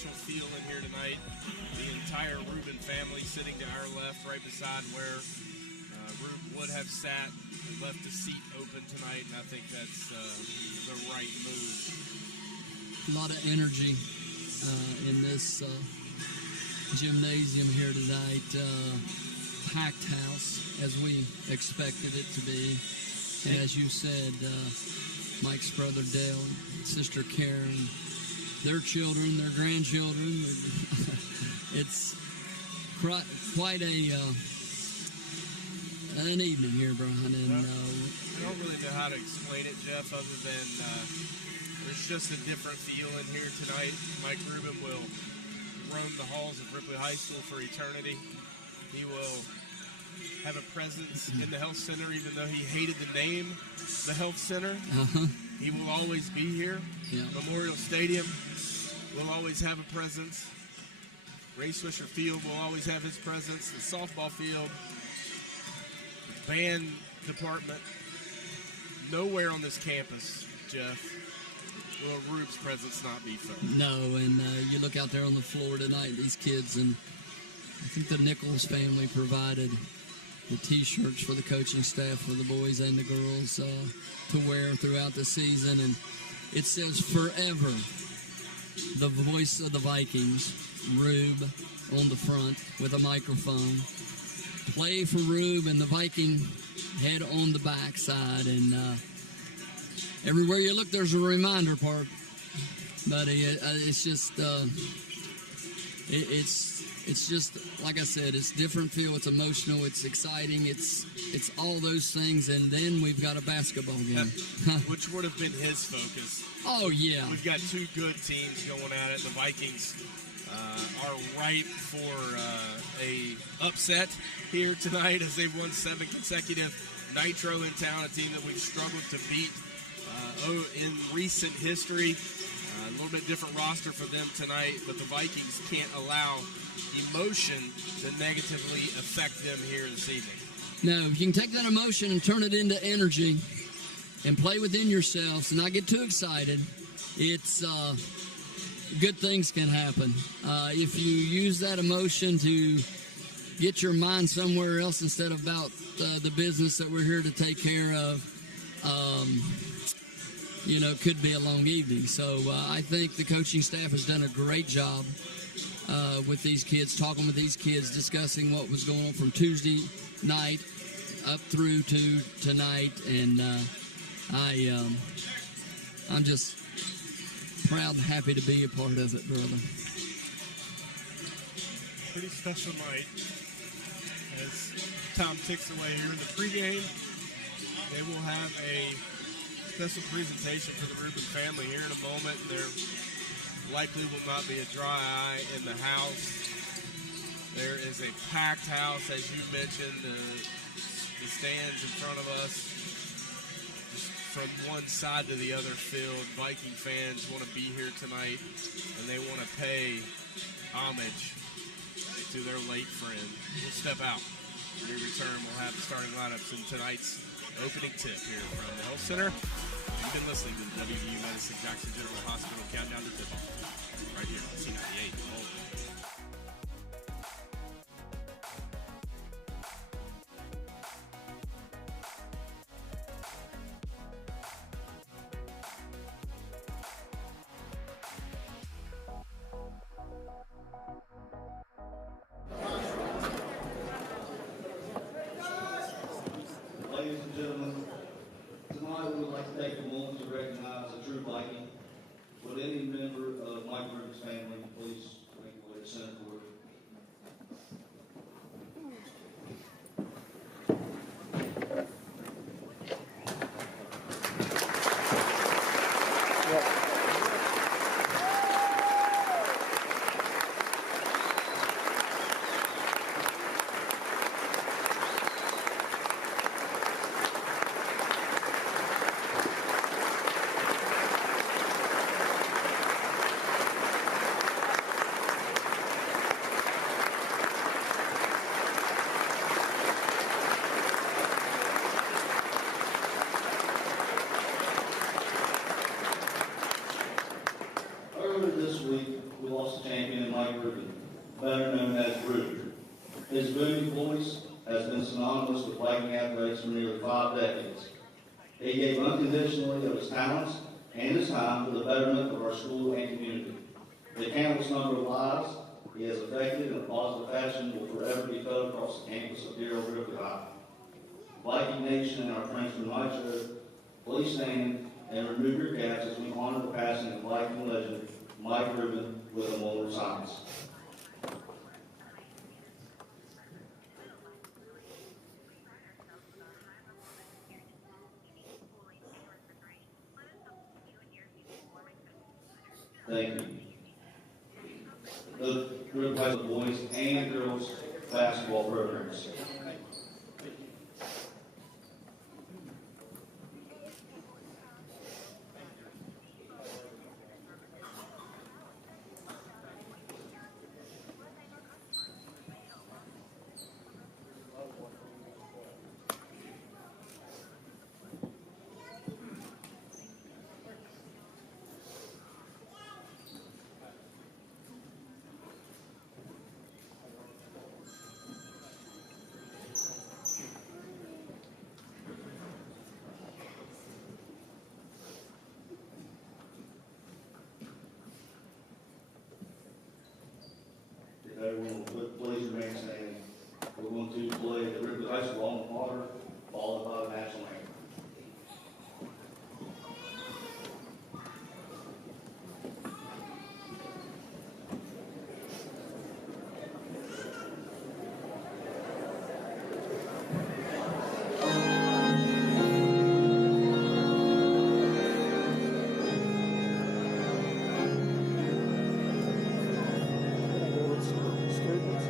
special feel in here tonight. The entire Rubin family sitting to our left, right beside where Rube would have sat, left the seat open tonight, and I think that's the right move. A lot of energy in this gymnasium here tonight. Packed house, as we expected it to be. And as you said, Mike's brother Dale and sister Karen, their children, their grandchildren. It's quite an evening here, Brian. And I don't really know how to explain it, Jeff, other than there's just a different feel in here tonight. Mike Rubin will roam the halls of Ripley High School for eternity. He will have a presence in the health center, even though he hated the name, the health center. He will always be here. Yeah. Memorial Stadium will always have a presence. Ray Swisher Field will always have his presence. The softball field, the band department, nowhere on this campus, Jeff, will Rube's presence not be felt. No, and you look out there on the floor tonight, these kids, and I think the Nichols family provided the T-shirts for the coaching staff, for the boys and the girls to wear throughout the season. And it says forever, the voice of the Vikings, Rube on the front with a microphone. Play for Rube and the Viking head on the backside. And everywhere you look, there's a reminder part. But it's just... It's just, like I said, it's different feel, it's emotional, it's exciting, it's all those things, and then we've got a basketball game. Which would have been his focus. Oh, yeah. We've got two good teams going at it. The Vikings are ripe for a upset here tonight as they've won 7 consecutive. Nitro in town, a team that we've struggled to beat in recent history. A little bit different roster for them tonight, but the Vikings can't allow emotion to negatively affect them here this evening. No, if you can take that emotion and turn it into energy and play within yourselves and not get too excited, it's good things can happen. If you use that emotion to get your mind somewhere else instead of about the business that we're here to take care of, could be a long evening. So I think the coaching staff has done a great job with these kids, talking with these kids, discussing what was going on from Tuesday night up through to tonight. And I'm just proud and happy to be a part of it, brother. Pretty special night as time ticks away here in the pregame. They will have a special presentation for the Rubin family here in a moment. There likely will not be a dry eye in the house. There is a packed house, as you mentioned, the stands in front of us. Just from one side to the other field, Viking fans want to be here tonight, and they want to pay homage to their late friend. We'll step out. When we return, we'll have the starting lineups in tonight's opening tip here from the Health Center. You've been listening to the WVU Medicine Jackson General Hospital Countdown to Tip-Off right here on C98. Ladies and gentlemen, tonight we would like to take a moment to recognize a true Viking. Would any member of Mike Rubin's family please make your way to center court? with Viking athletics for nearly 5 decades. He gave unconditionally of his talents and his time for the betterment of our school and community. The countless number of lives he has affected in a positive fashion will forever be felt across the campus of Deer River High. Viking Nation and our friends from Nitro, please stand and remove your caps as we honor the passing of Viking legend Mike Rubin with a moment of silence. Thank you. The group has the boys and girls basketball programs. Everyone will please remain standing. We're going to play the Ripley High School alma mater, followed by the national anthem. Students.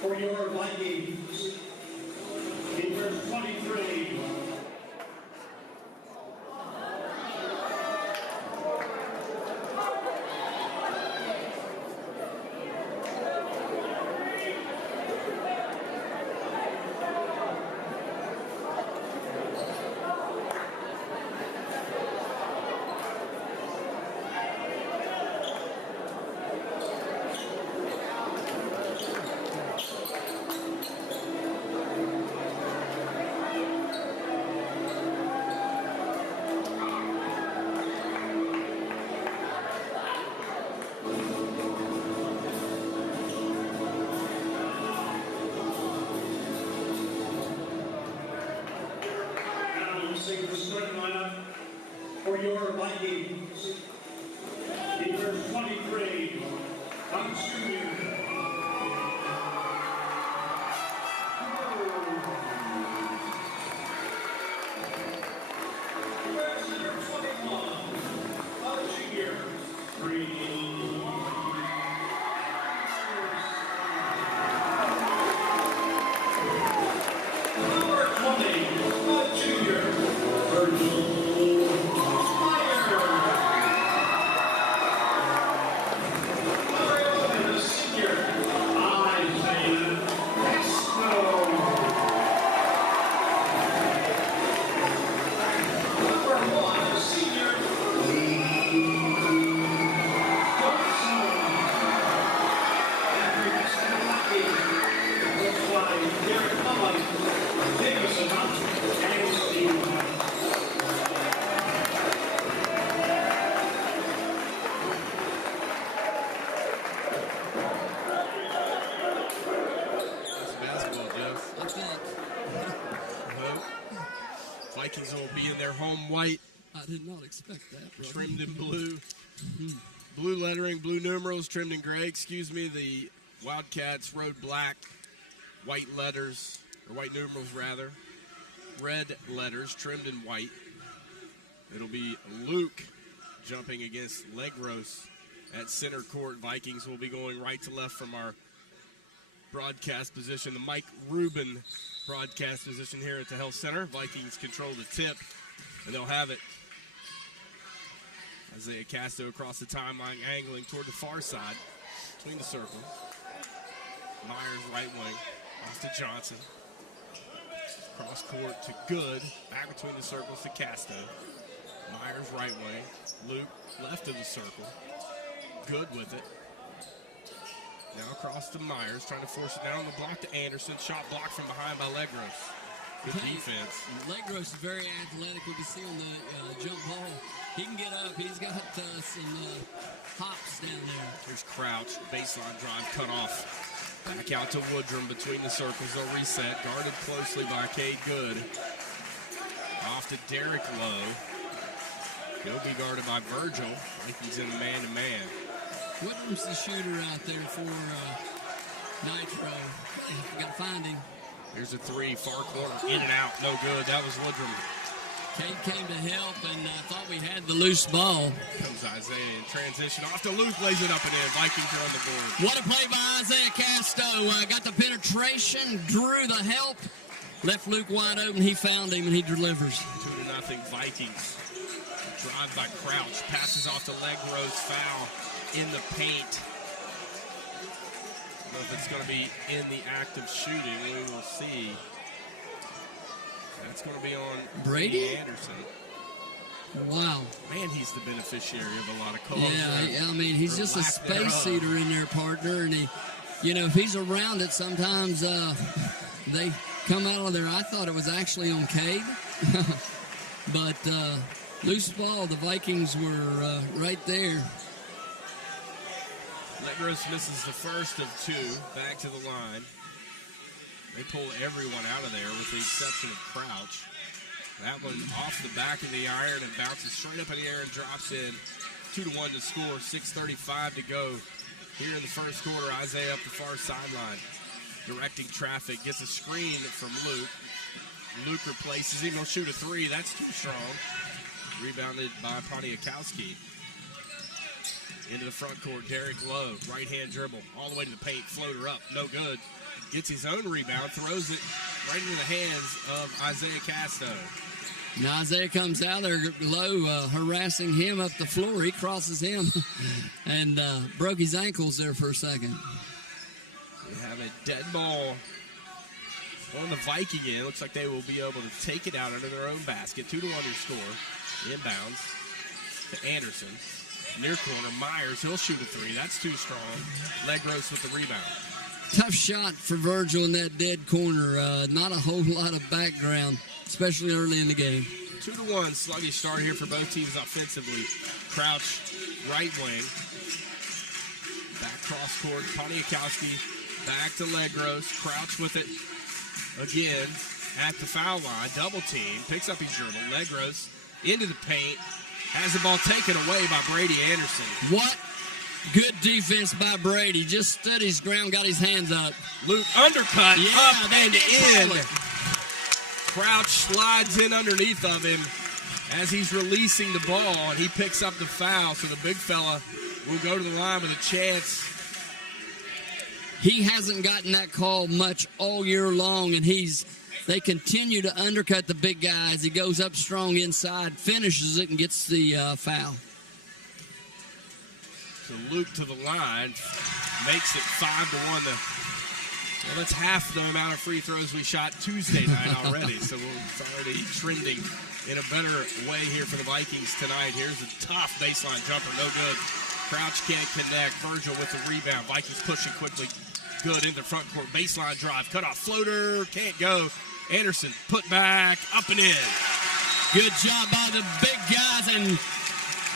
for your Vikings. Number 23. For your Vikings, number 23, Tom Jr. Number 21, Tom Jr. Number 20, Tom Jr. Vikings will be in their home white. I did not expect that, bro. Trimmed in blue. Blue lettering, blue numerals, trimmed in gray. Excuse me, the Wildcats rode black, white letters, or white numerals rather. Red letters, trimmed in white. It'll be Luke jumping against Legros at center court. Vikings will be going right to left from our broadcast position. The Mike Rubin broadcast position here at the Health Center. Vikings control the tip, and they'll have it. Isaiah Casto across the timeline, angling toward the far side, between the circles. Myers right wing, off to Johnson. Cross court to Good, back between the circles to Casto. Myers right wing, Luke left of the circle. Good with it. Now across to Myers, trying to force it down on the block to Anderson. Shot blocked from behind by Legros. Good defense. Legros is very athletic. We can see on the jump ball. He can get up. He's got some hops down there. Here's Crouch. Baseline drive cut off. Back out to Woodrum between the circles. They'll reset. Guarded closely by Cade Good. Off to Derek Lowe. He'll be guarded by Virgil. I think he's in the man-to-man. Woodrum's the shooter out there for Nitro. Got to find him. Here's a three, far corner, in and out, no good. That was Woodrum. Cade came to help and thought we had the loose ball. Comes Isaiah in transition. Off to Luke, lays it up and in. Vikings are on the board. What a play by Isaiah Casto. Got the penetration, drew the help, left Luke wide open. He found him and he delivers. 2-0 Vikings. Drive by Crouch. Passes off to Legros. Foul in the paint. I don't know if it's going to be in the act of shooting. We will see. That's going to be on Brady Anderson. Wow. Man, he's the beneficiary of a lot of calls. Yeah, I mean, he's just a space eater in there, partner. And he, if he's around it, sometimes they come out of there. I thought it was actually on Cade. But loose ball, the Vikings were right there. Legros misses the first of two. Back to the line. They pull everyone out of there with the exception of Crouch. That one off the back of the iron and bounces straight up in the air and drops in. 2-1 to score. 6:35 to go here in the first quarter. Isaiah up the far sideline, directing traffic. Gets a screen from Luke. Luke replaces him. He'll shoot a three. That's too strong. Rebounded by Poniakowski. Into the front court, Derek Lowe, right-hand dribble, all the way to the paint, floater up, no good. Gets his own rebound, throws it right into the hands of Isaiah Casto. Now Isaiah comes out there, Lowe harassing him up the floor. He crosses him and broke his ankles there for a second. We have a dead ball on the Viking end. Looks like they will be able to take it out under their own basket. 2-1 your score. Inbounds to Anderson. Near corner, Myers. He'll shoot a three. That's too strong. Legros with the rebound. Tough shot for Virgil in that dead corner. Not a whole lot of background, especially early in the game. 2-1 sluggish start here for both teams offensively. Crouch, right wing. Back cross court. Poniakowski back to Legros. Crouch with it again at the foul line. Double team. Picks up his dribble. Legros into the paint. Has the ball taken away by Brady Anderson. What good defense by Brady. Just stood his ground, got his hands up. Luke undercut up and in. It. Crouch slides in underneath of him as he's releasing the ball, and he picks up the foul, so the big fella will go to the line with a chance. He hasn't gotten that call much all year long, and they continue to undercut the big guy as he goes up strong inside, finishes it, and gets the foul. So Luke to the line, makes it 5-1. Well, that's half the amount of free throws we shot Tuesday night already, so we're already trending in a better way here for the Vikings tonight. Here's a tough baseline jumper, no good. Crouch can't connect. Virgil with the rebound. Vikings pushing quickly. Good in the front court. Baseline drive. Cut off floater. Can't go. Anderson put back. Up and in. Good job by the big guys. And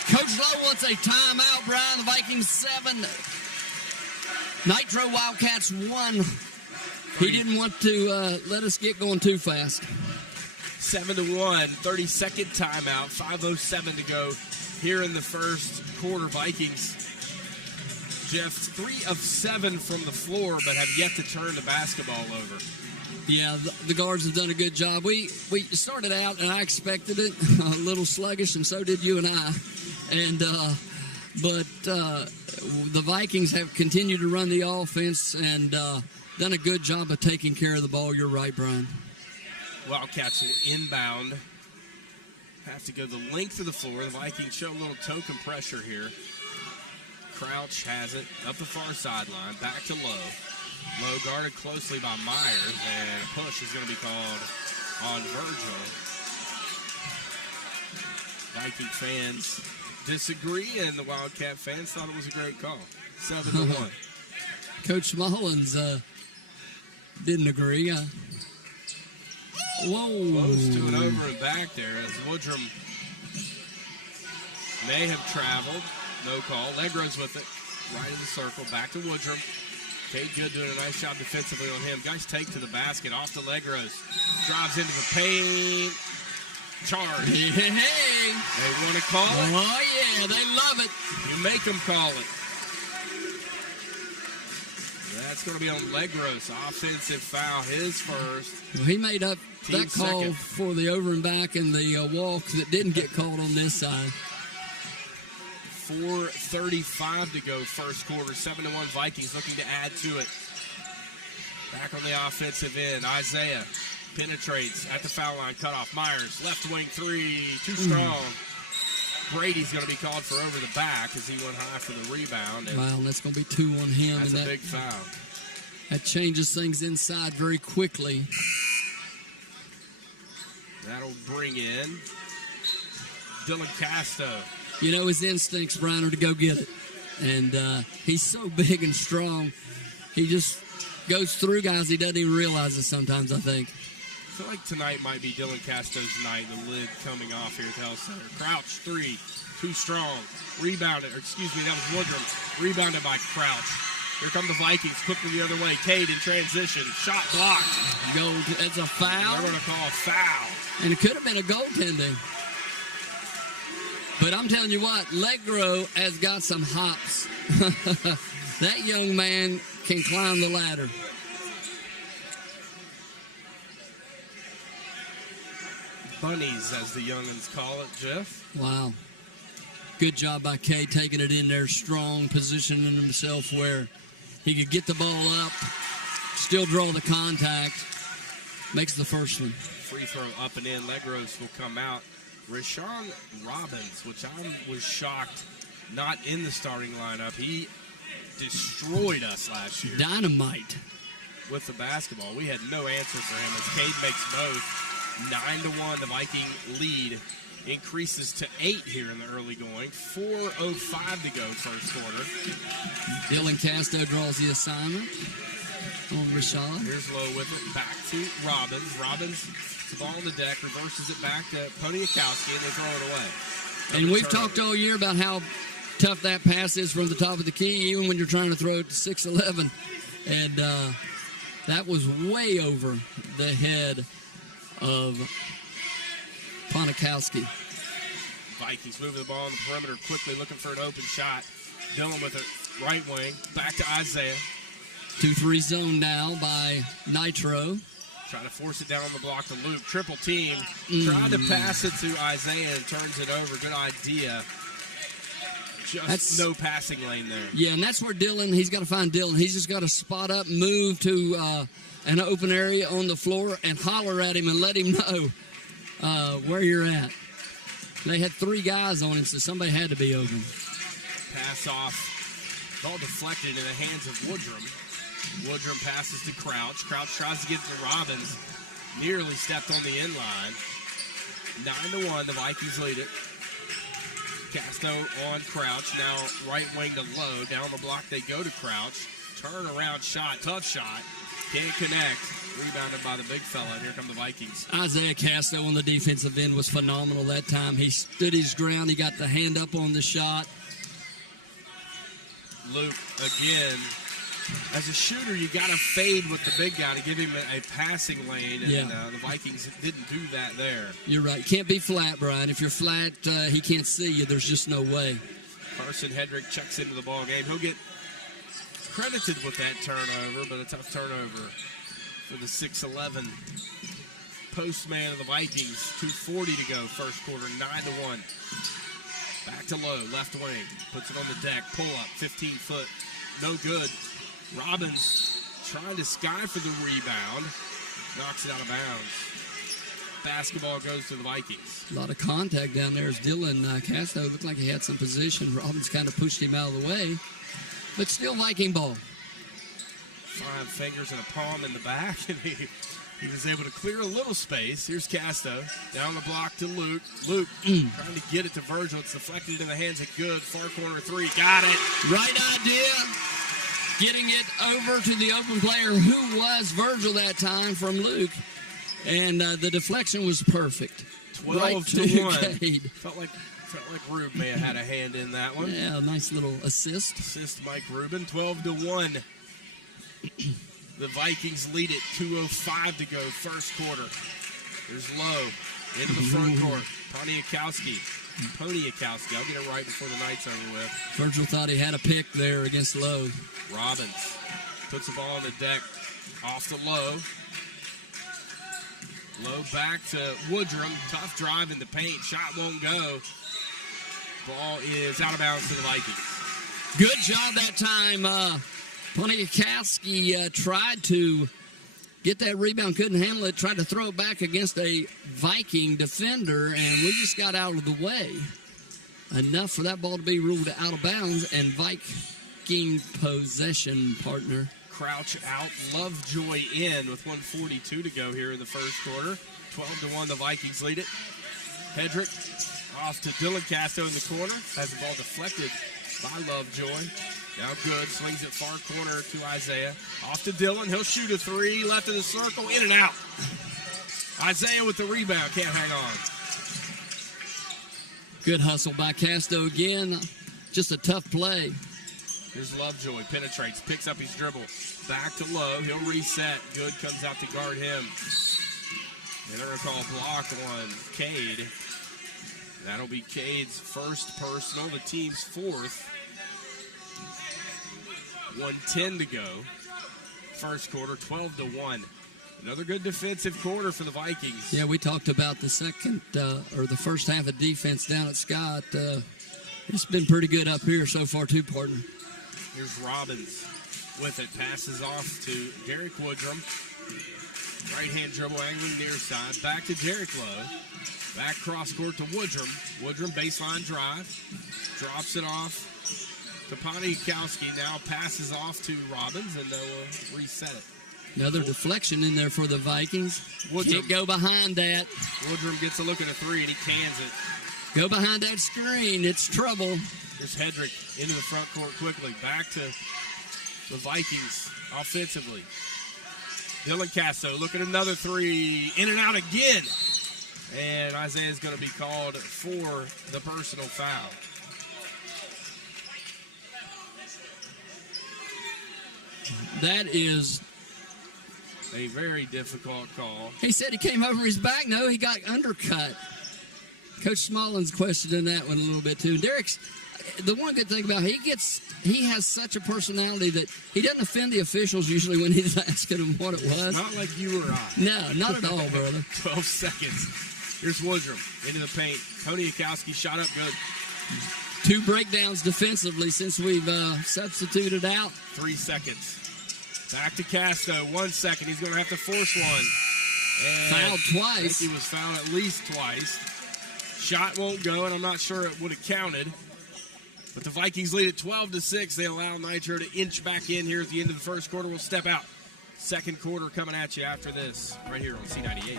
Coach Lowe wants a timeout, Brian. The Vikings 7. Nitro Wildcats 1. He didn't want to let us get going too fast. 7-1. 32nd timeout. 5:07 to go here in the first quarter. Vikings, Jeff, 3 of 7 from the floor, but have yet to turn the basketball over. Yeah, the guards have done a good job. We started out, and I expected it, a little sluggish, and so did you and I. But the Vikings have continued to run the offense and done a good job of taking care of the ball. You're right, Brian. Wildcats will inbound. Have to go the length of the floor. The Vikings show a little token pressure here. Crouch has it up the far sideline. Back to Lowe. Lowe guarded closely by Myers, and a push is going to be called on Virgil. Viking fans disagree, and the Wildcat fans thought it was a great call. 7-1. Coach Mullins didn't agree. Whoa. Close to an over and back there as Woodrum may have traveled. No call. Legros with it. Right in the circle. Back to Woodrum. Kate Good doing a nice job defensively on him. Guys take to the basket. Off to Legros. Drives into the paint. Charge. Hey. They want to call it? Oh, yeah. They love it. You make them call it. That's going to be on Legros. Offensive foul. His first. Well, he made up Team that call second. for the over and back and the walk that didn't get called on this side. 4:35 to go first quarter. 7-1 Vikings looking to add to it. Back on the offensive end. Isaiah penetrates at the foul line. Cut off. Myers. Left wing three. Too strong. Brady's going to be called for over the back as he went high for the rebound. And wow, that's going to be 2 on him. that's and a big foul. That changes things inside very quickly. That'll bring in Dylan Casto. You know, his instincts, Brian, are to go get it. And he's so big and strong. He just goes through guys he doesn't even realize it sometimes, I think. I feel like tonight might be Dylan Casto's night, the lid coming off here at the Health Center. Crouch, three, too strong. Rebounded, that was Woodrum. Rebounded by Crouch. Here come the Vikings, quickly the other way. Cade in transition, shot blocked. It's a foul. They're going to call a foul. And it could have been a goaltending. But I'm telling you what, Legro has got some hops. That young man can climb the ladder. Bunnies, as the youngins call it, Jeff. Wow. Good job by Cade taking it in there strong, positioning himself where he could get the ball up, still draw the contact, makes the first one. Free throw up and in. Legros will come out. Rashawn Robbins, which I was shocked, not in the starting lineup. He destroyed us last year. Dynamite. With the basketball. We had no answer for him as Cade makes both. 9-1, the Viking lead increases to 8 here in the early going. 4:05 to go first quarter. Dylan Casto draws the assignment on Rashad. Here's Lowe with it. Back to Robbins. Robbins, the ball on the deck, reverses it back to Poniakowski, and they throw it away. And we've talked all year about how tough that pass is from the top of the key, even when you're trying to throw it to 6'11". And that was way over the head of Ponikowski. Vikings moving the ball on the perimeter quickly, looking for an open shot. Dylan with it, right wing, back to Isaiah. 2-3 zone now by Nitro. Trying to force it down on the block to Luke. Triple team. Tried to pass it to Isaiah and turns it over. Good idea. Just no passing lane there. Yeah, and that's where Dylan, he's got to find Dylan. He's just got to spot up, move to an open area on the floor and holler at him and let him know where you're at. They had 3 guys on him, so somebody had to be open. Pass off. Ball deflected in the hands of Woodrum. Woodrum passes to Crouch. Crouch tries to get to Robbins. Nearly stepped on the inline. 9-1, the Vikings lead it. Casto on Crouch. Now right wing to Lowe. Down the block they go to Crouch. Turn around shot. Tough shot. Can't connect. Rebounded by the big fella. Here come the Vikings. Isaiah Casto on the defensive end was phenomenal that time. He stood his ground. He got the hand up on the shot. Luke again. As a shooter, you got to fade with the big guy to give him a passing lane, and the Vikings didn't do that there. You're right. Can't be flat, Brian. If you're flat, he can't see you. There's just no way. Carson Hedrick checks into the ball game. He'll get credited with that turnover, but a tough turnover for the 6'11 postman of the Vikings. 2:40 to go, first quarter, 9-1. Back to Lowe, left wing, puts it on the deck, pull up, 15-foot, no good. Robbins trying to sky for the rebound, knocks it out of bounds. Basketball goes to the Vikings. A lot of contact down there as Dylan Casto looked like he had some position. Robbins kind of pushed him out of the way, but still Viking ball. 5 fingers and a palm in the back, and he was able to clear a little space. Here's Casto, down the block to Luke. Luke trying to get it to Virgil. It's deflected in the hands of Good. Far corner 3, got it. Right idea. Getting it over to the open player who was Virgil that time from Luke. And the deflection was perfect. 12-1. Felt like Rube may have had a hand in that one. Yeah, a nice little assist. Assist Mike Rubin. 12-1. The Vikings lead it. 2:05 to go, first quarter. There's Lowe into the front court. Poniakowski. I'll get it right before the night's over with. Virgil thought he had a pick there against Lowe. Robbins puts the ball on the deck. Off to Lowe. Lowe back to Woodrum. Tough drive in the paint. Shot won't go. Ball is out of bounds to the Vikings. Good job that time. Poniakowski tried to get that rebound, couldn't handle it, tried to throw it back against a Viking defender, and we just got out of the way. Enough for that ball to be ruled out of bounds, and Viking possession, partner. Crouch out, Lovejoy in with 1:42 to go here in the first quarter. 12-1, the Vikings lead it. Hedrick off to Dylan Casto in the corner. Has the ball deflected by Lovejoy. Now Good, swings it far corner to Isaiah. Off to Dylan, he'll shoot a 3, left of the circle, in and out. Isaiah with the rebound, can't hang on. Good hustle by Casto again. Just a tough play. Here's Lovejoy, penetrates, picks up his dribble. Back to Lowe, he'll reset. Good comes out to guard him. And they're going to call a block on Cade. That'll be Cade's first personal, the team's 4th. 1:10 to go. First quarter, 12-1. Another good defensive quarter for the Vikings. Yeah, we talked about the second or the first half of defense down at Scott. It's been pretty good up here so far, too, partner. Here's Robbins with it. Passes off to Derek Woodrum. Right-hand dribble angling near side. Back to Derek Lowe. Back cross court to Woodrum. Woodrum baseline drive. Drops it off to Poniakowski. Now passes off to Robbins, and they'll reset it. Another deflection in there for the Vikings. Can't go behind that. Woodrum gets a look at a three, and he cans it. Go behind that screen. It's trouble. Here's Hedrick into the front court quickly. Back to the Vikings offensively. Dylan Casso look at another three. In and out again. And Isaiah's going to be called for the personal foul. That is a very difficult call. He said he came over his back. No, he got undercut. Coach Smalling's questioning that one a little bit too. Derek's the one good thing about he has such a personality that he doesn't offend the officials usually when he's asking them what it was. Not like you or I. No, not at all, brother. 12 seconds. Here's Woodrum into the paint. Poniakowski shot up good. 2 breakdowns defensively since we've substituted out. 3 seconds. Back to Casto. 1 second. He's going to have to force one. And fouled twice. I think he was fouled at least twice. Shot won't go, and I'm not sure it would have counted. But the Vikings lead at 12-6. They allow Nitro to inch back in here at the end of the first quarter. We'll step out. Second quarter coming at you after this, right here on C98.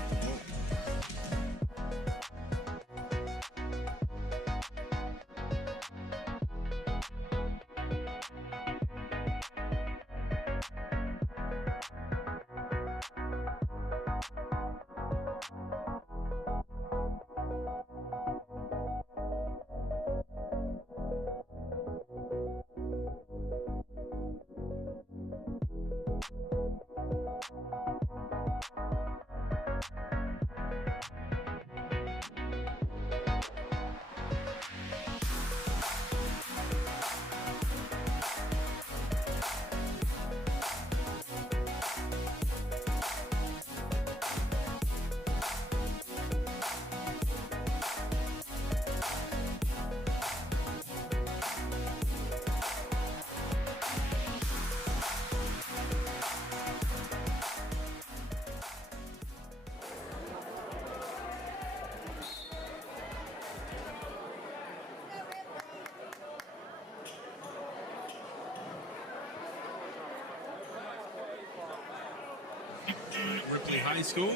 Ripley High School.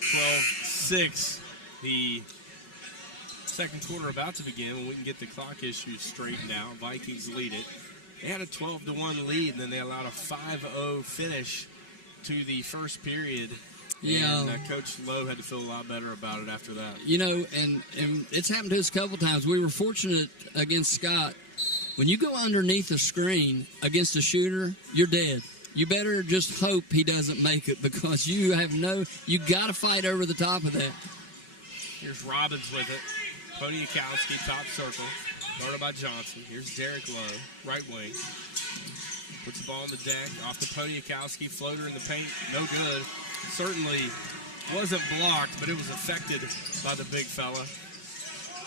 12-6. The second quarter about to begin when we can get the clock issues straightened out. Vikings lead it. They had a 12-1 lead, and then they allowed a 5-0 finish to the first period. Yeah. And Coach Lowe had to feel a lot better about it after that. You know, and it's happened to us a couple times. We were fortunate against Scott. When you go underneath a screen against a shooter, you're dead. You better just hope he doesn't make it because you got to fight over the top of that. Here's Robbins with it. Poniakowski, top circle. Guarded by Johnson. Here's Derek Lowe, right wing. Puts the ball on the deck. Off to Poniakowski. Floater in the paint. No good. Certainly wasn't blocked, but it was affected by the big fella.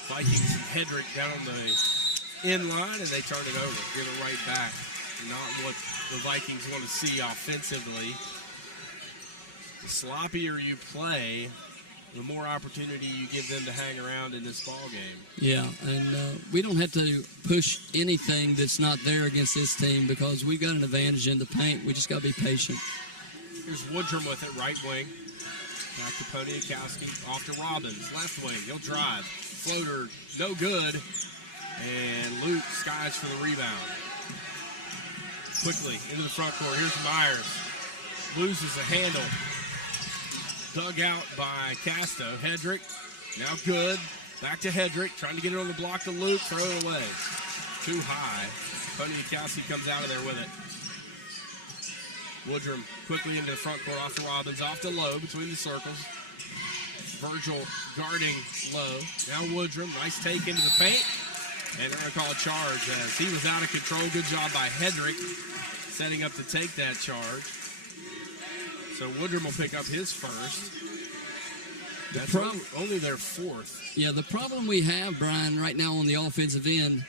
Vikings and Hedrick down on the in line, and they turn it over. Give it right back. Not what the Vikings want to see offensively. The sloppier you play, the more opportunity you give them to hang around in this ball game. Yeah, and we don't have to push anything that's not there against this team because we've got an advantage in the paint. We just got to be patient. Here's Woodrum with it, right wing. Back to Poniakowski, off to Robbins, left wing. He'll drive. Floater, no good. And Luke skies for the rebound. Quickly into the front court. Here's Myers. Loses a handle. Dug out by Casto. Hedrick, now good. Back to Hedrick, trying to get it on the block to Luke. Throw it away. Too high. Poniakowski comes out of there with it. Woodrum quickly into the front court, off to Robbins, off to Lowe between the circles. Virgil guarding Lowe. Now Woodrum, nice take into the paint. And they're going to call a charge as he was out of control. Good job by Hedrick setting up to take that charge. So Woodrum will pick up his first. That's prob- only their fourth. Yeah, the problem we have, Brian, right now on the offensive end,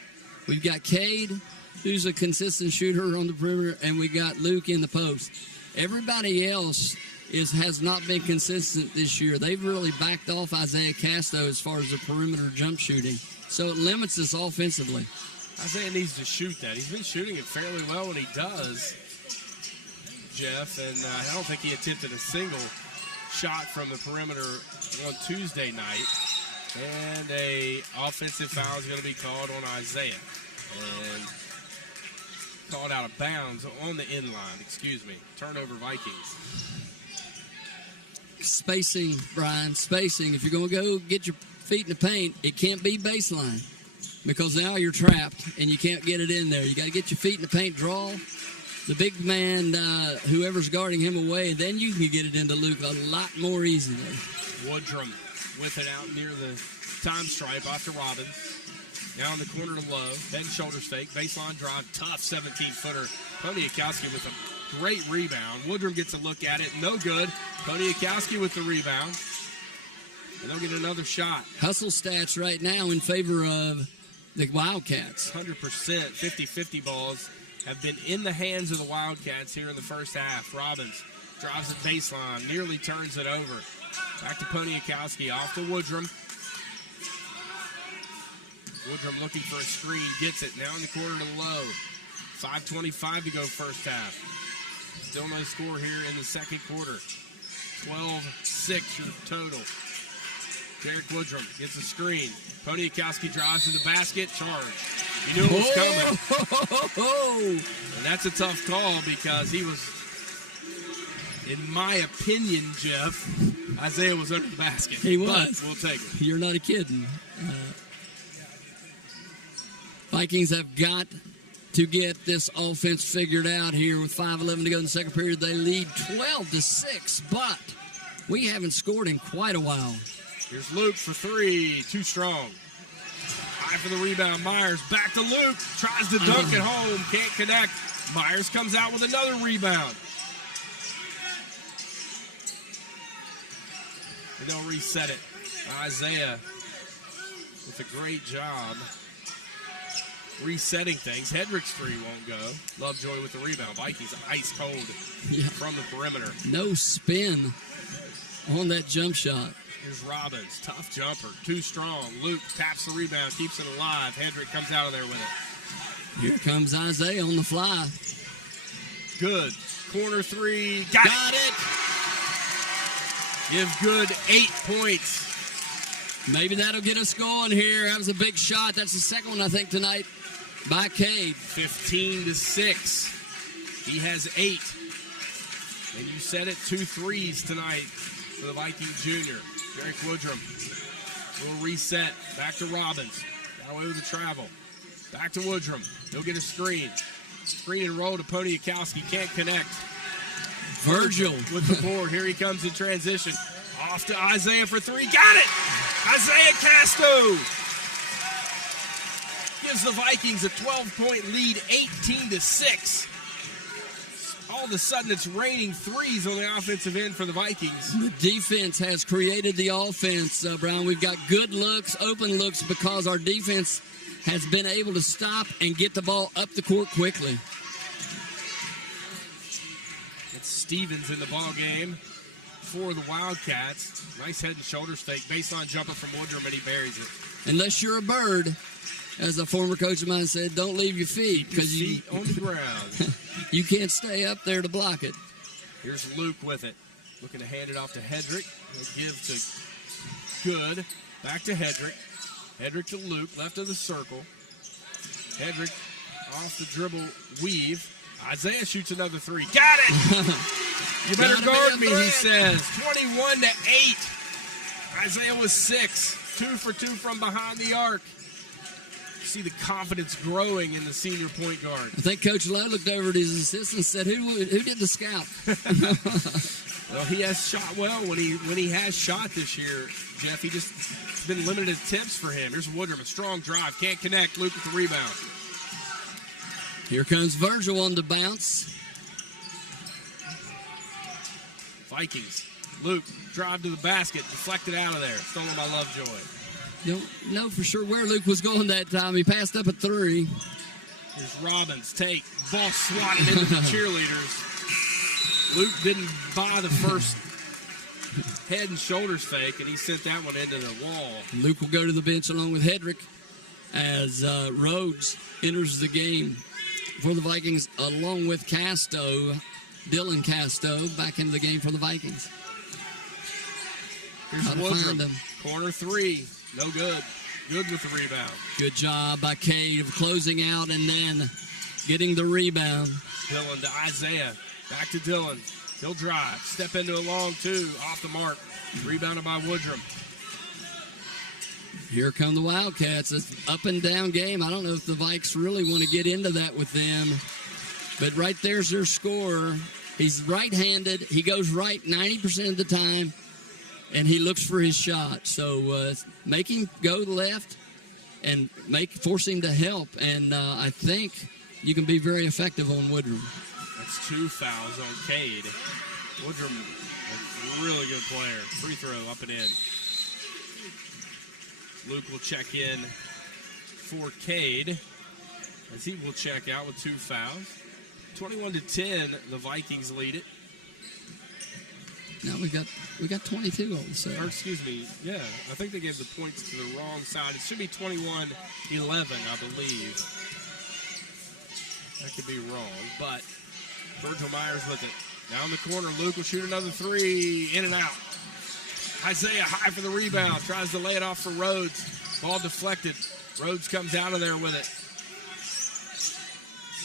we've got Cade, who's a consistent shooter on the perimeter, and we got Luke in the post. Everybody else has not been consistent this year. They've really backed off Isaiah Casto as far as the perimeter jump shooting. So it limits us offensively. Isaiah needs to shoot that. He's been shooting it fairly well when he does, Jeff, and I don't think he attempted a single shot from the perimeter on Tuesday night. And a offensive foul is going to be called on Isaiah. And called out of bounds on the inline, Turnover Vikings. Spacing, Brian, spacing. If you're going to go get your feet in the paint, it can't be baseline because now you're trapped and you can't get it in there. You got to get your feet in the paint, draw the big man, whoever's guarding him away, and then you can get it into Luke a lot more easily. Woodrum with it out near the time stripe off to Robbins. Now in the corner to Lowe. Head and shoulder fake. Baseline drive. Tough 17-footer. Poniakowski with a great rebound. Woodrum gets a look at it. No good. Poniakowski with the rebound. And they'll get another shot. Hustle stats right now in favor of the Wildcats. 100%. 50-50 balls have been in the hands of the Wildcats here in the first half. Robbins drives it baseline. Nearly turns it over. Back to Poniakowski. Off to Woodrum. Woodrum looking for a screen, gets it. Now in the corner to Lowe. 5:25 to go first half. Still no score here in the second quarter. 12-6 your total. Derek Woodrum gets a screen. Poniakowski drives to the basket. Charge. You knew it was coming. And that's a tough call because he was, in my opinion, Jeff, Isaiah was under the basket. He was. But we'll take it. You're not kidding. Vikings have got to get this offense figured out here with 5:11 to go in the second period. They lead 12-6, but we haven't scored in quite a while. Here's Luke for three. Too strong. High for the rebound. Myers back to Luke. Tries to dunk it home. Can't connect. Myers comes out with another rebound. And they'll reset it. Isaiah with a great job resetting things. Hedrick's three won't go. Lovejoy with the rebound. Vikings ice cold from the perimeter. No spin on that jump shot. Here's Robbins. Tough jumper. Too strong. Luke taps the rebound. Keeps it alive. Hedrick comes out of there with it. Here comes Isaiah on the fly. Good. Corner three. Got it. Give Good 8 points. Maybe that'll get us going here. That was a big shot. That's the second one, I think, tonight by Cade. 15-6. He has 8. And you said it, 2 threes tonight for the Viking junior. Derek Woodrum will reset. Back to Robbins. Got away with the travel. Back to Woodrum. He'll get a screen. Screen and roll to Poniakowski. Can't connect. Virgil with the board. Here he comes in transition. Off to Isaiah for three. Got it! Isaiah Casto gives the Vikings a 12-point lead, 18-6. All of a sudden, it's raining threes on the offensive end for the Vikings. The defense has created the offense, Brown. We've got good looks, open looks, because our defense has been able to stop and get the ball up the court quickly. It's Stevens in the ball game for the Wildcats. Nice head and shoulders fake. Baseline jumper from Woodrum, and he buries it. Unless you're a bird, as a former coach of mine said, don't leave your feet. Because you on the ground. You can't stay up there to block it. Here's Luke with it. Looking to hand it off to Hedrick. He'll give to Good. Back to Hedrick. Hedrick to Luke, left of the circle. Hedrick off the dribble weave. Isaiah shoots another three. Got it! You better guard me, he says. 21-8. Isaiah was 6. 2 for 2 from behind the arc. You see the confidence growing in the senior point guard. I think Coach Lowe looked over at his assistant and said, who did the scout? Well, he has shot well when he has shot this year, Jeff. It's been limited attempts for him. Here's Woodrum, a strong drive. Can't connect. Luke with the rebound. Here comes Virgil on the bounce. Vikings Luke, drive to the basket, deflected out of there. Stolen by Lovejoy. Don't know for sure where Luke was going that time. He passed up a 3. Here's Robbins. Take. Ball swatted into the cheerleaders. Luke didn't buy the first head and shoulders fake, and he sent that one into the wall. Luke will go to the bench along with Hedrick as Rhodes enters the game for the Vikings, along with Casto, Dylan Casto, back into the game for the Vikings. Here's How to find Woodrum. him. Corner 3. No good. Good with the rebound. Good job by Cade of closing out and then getting the rebound. Dylan to Isaiah. Back to Dylan. He'll drive. Step into a long 2. Off the mark. Rebounded by Woodrum. Here come the Wildcats. It's an up and down game. I don't know if the Vikes really want to get into that with them. But right there's their scorer. He's right-handed. He goes right 90% of the time, and he looks for his shot. So make him go left and force him to help. And I think you can be very effective on Woodrum. That's 2 fouls on Cade. Woodrum, a really good player. Free throw up and in. Luke will check in for Cade as he will check out with 2 fouls. 21-10, the Vikings lead it. Now we got 22 all of a sudden. Or excuse me, yeah, I think they gave the points to the wrong side. It should be 21-11, I believe. That could be wrong, but Virgil Myers with it. Down the corner, Luke will shoot another 3, in and out. Isaiah high for the rebound, tries to lay it off for Rhodes. Ball deflected. Rhodes comes out of there with it.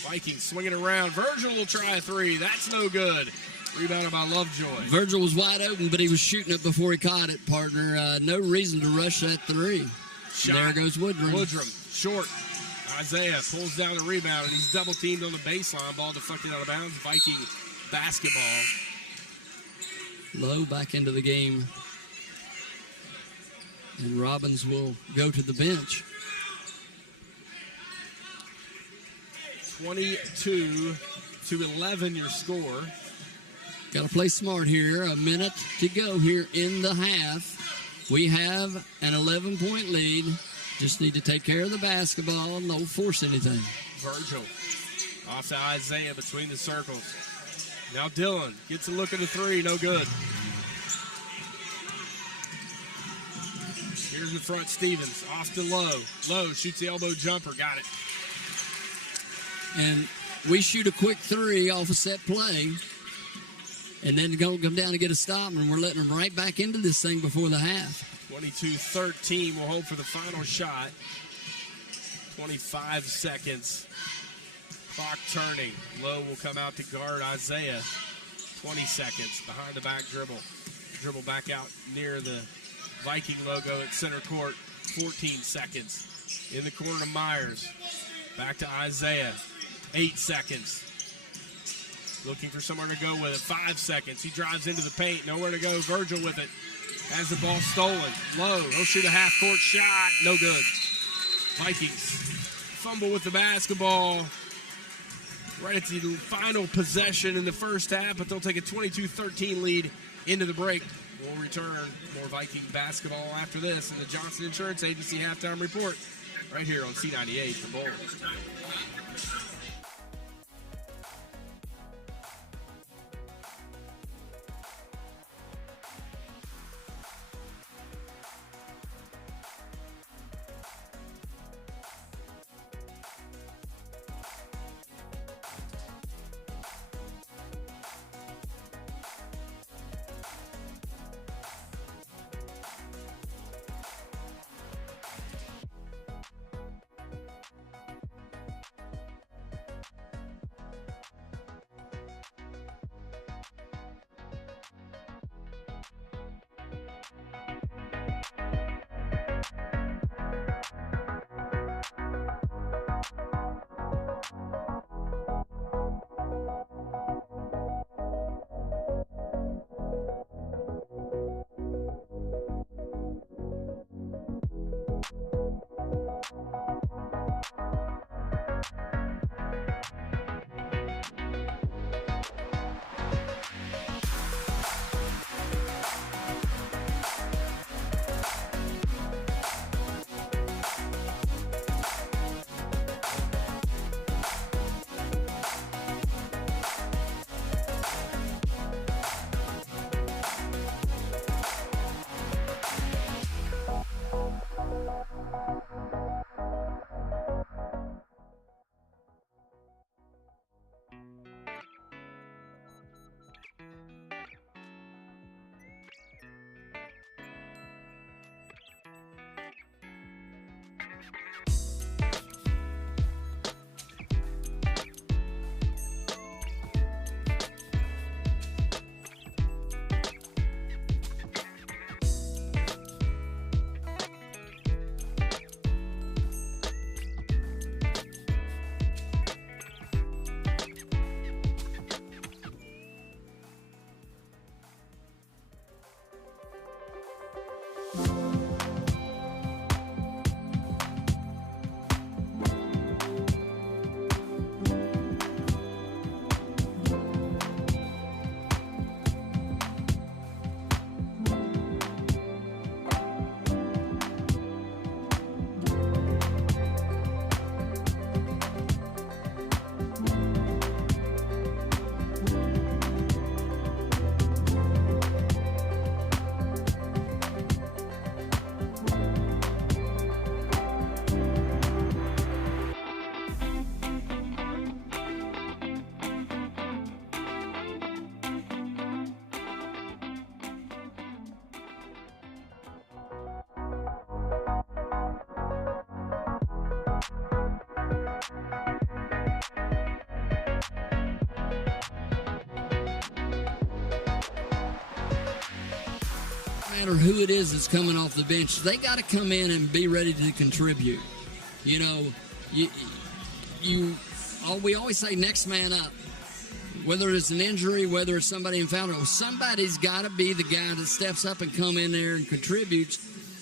Vikings swinging around. Virgil will try a 3. That's no good. Rebounded by Lovejoy. Virgil was wide open, but he was shooting it before he caught it, partner. No reason to rush that 3. Shot. There goes Woodrum. Woodrum, short. Isaiah pulls down the rebound, and he's double-teamed on the baseline. Ball deflected out of bounds. Viking basketball. Low back into the game. And Robbins will go to the bench. 22-11 your score. Got to play smart here. A minute to go here in the half. We have an 11-point lead. Just need to take care of the basketball and don't force anything. Virgil off to Isaiah between the circles. Now Dylan gets a look at the 3. No good. Here's the front Stevens. Off to Lowe. Lowe shoots the elbow jumper. Got it. And we shoot a quick 3 off a set play. And then go come down and get a stop, and we're letting them right back into this thing before the half. 22-13. We'll hold for the final shot. 25 seconds. Clock turning. Lowe will come out to guard Isaiah. 20 seconds. Behind the back dribble. Dribble back out near the Viking logo at center court. 14 seconds. In the corner to Myers. Back to Isaiah. 8 seconds. Looking for somewhere to go with it. 5 seconds. He drives into the paint. Nowhere to go. Virgil with it. Has the ball stolen. Low. He'll shoot a half-court shot. No good. Vikings fumble with the basketball right at the final possession in the first half, but they'll take a 22-13 lead into the break. We'll return more Viking basketball after this in the Johnson Insurance Agency halftime report right here on C98 The Bull. matter who it is that's coming off the bench, they got to come in and be ready to contribute. You know, we always say next man up. Whether it's an injury, whether it's somebody in foul trouble, somebody's got to be the guy that steps up and come in there and contributes,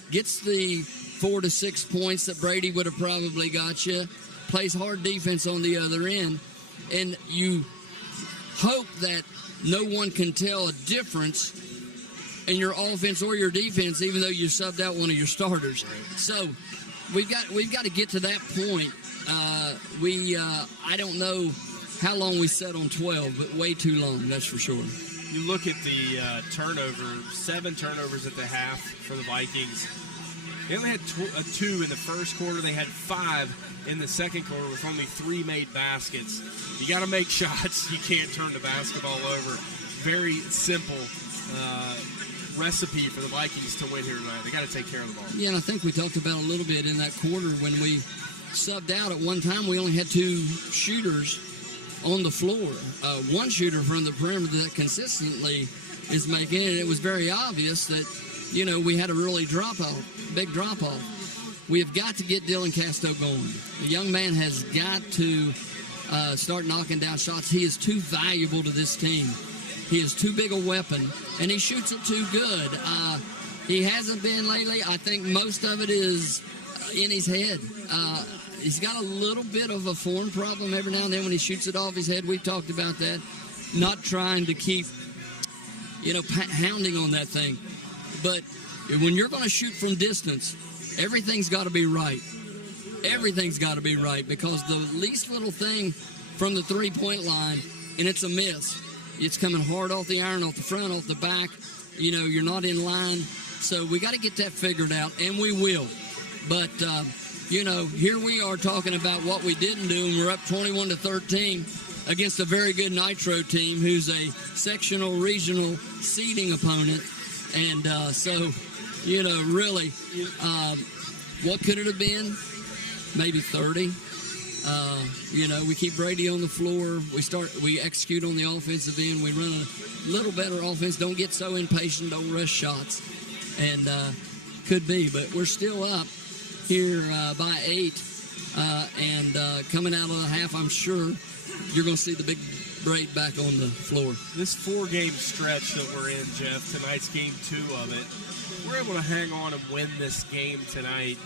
gets the 4 to 6 points that Brady would have probably got you, plays hard defense on the other end, and you hope that no one can tell a difference in your offense or your defense, even though you subbed out one of your starters. So we've got to get to that point. I don't know how long we set on 12, but way too long, that's for sure. You look at the turnover, 7 turnovers at the half for the Vikings. They only had 2 in the first quarter. They had 5 in the second quarter with only 3 made baskets. You got to make shots. You can't turn the basketball over. Very simple recipe for the Vikings to win here tonight. They got to take care of the ball. Yeah, and I think we talked about a little bit in that quarter when we subbed out. At one time, we only had 2 shooters on the floor. One shooter from the perimeter that consistently is making it. It was very obvious that, you know, we had a really big drop-off. We have got to get Dylan Casto going. The young man has got to start knocking down shots. He is too valuable to this team. He is too big a weapon, and he shoots it too good. He hasn't been lately. I think most of it is in his head. He's got a little bit of a form problem every now and then when he shoots it off his head. We've talked about that. Not trying to keep, hounding on that thing. But when you're going to shoot from distance, everything's got to be right. Everything's got to be right, because the least little thing from the three-point line, and it's a miss. It's coming hard off the iron, off the front, off the back. You're not in line. So we got to get that figured out, and we will. But, here we are talking about what we didn't do, and we're up 21-13 against a very good Nitro team who's a sectional, regional seeding opponent. And really, what could it have been? Maybe 30. We keep Brady on the floor. We execute on the offensive end. We run a little better offense. Don't get so impatient. Don't rush shots. And could be, but we're still up here by 8. And coming out of the half, I'm sure you're going to see the big Brady back on the floor. This 4-game stretch that we're in, Jeff, tonight's game 2 of it, we're able to hang on and win this game tonight.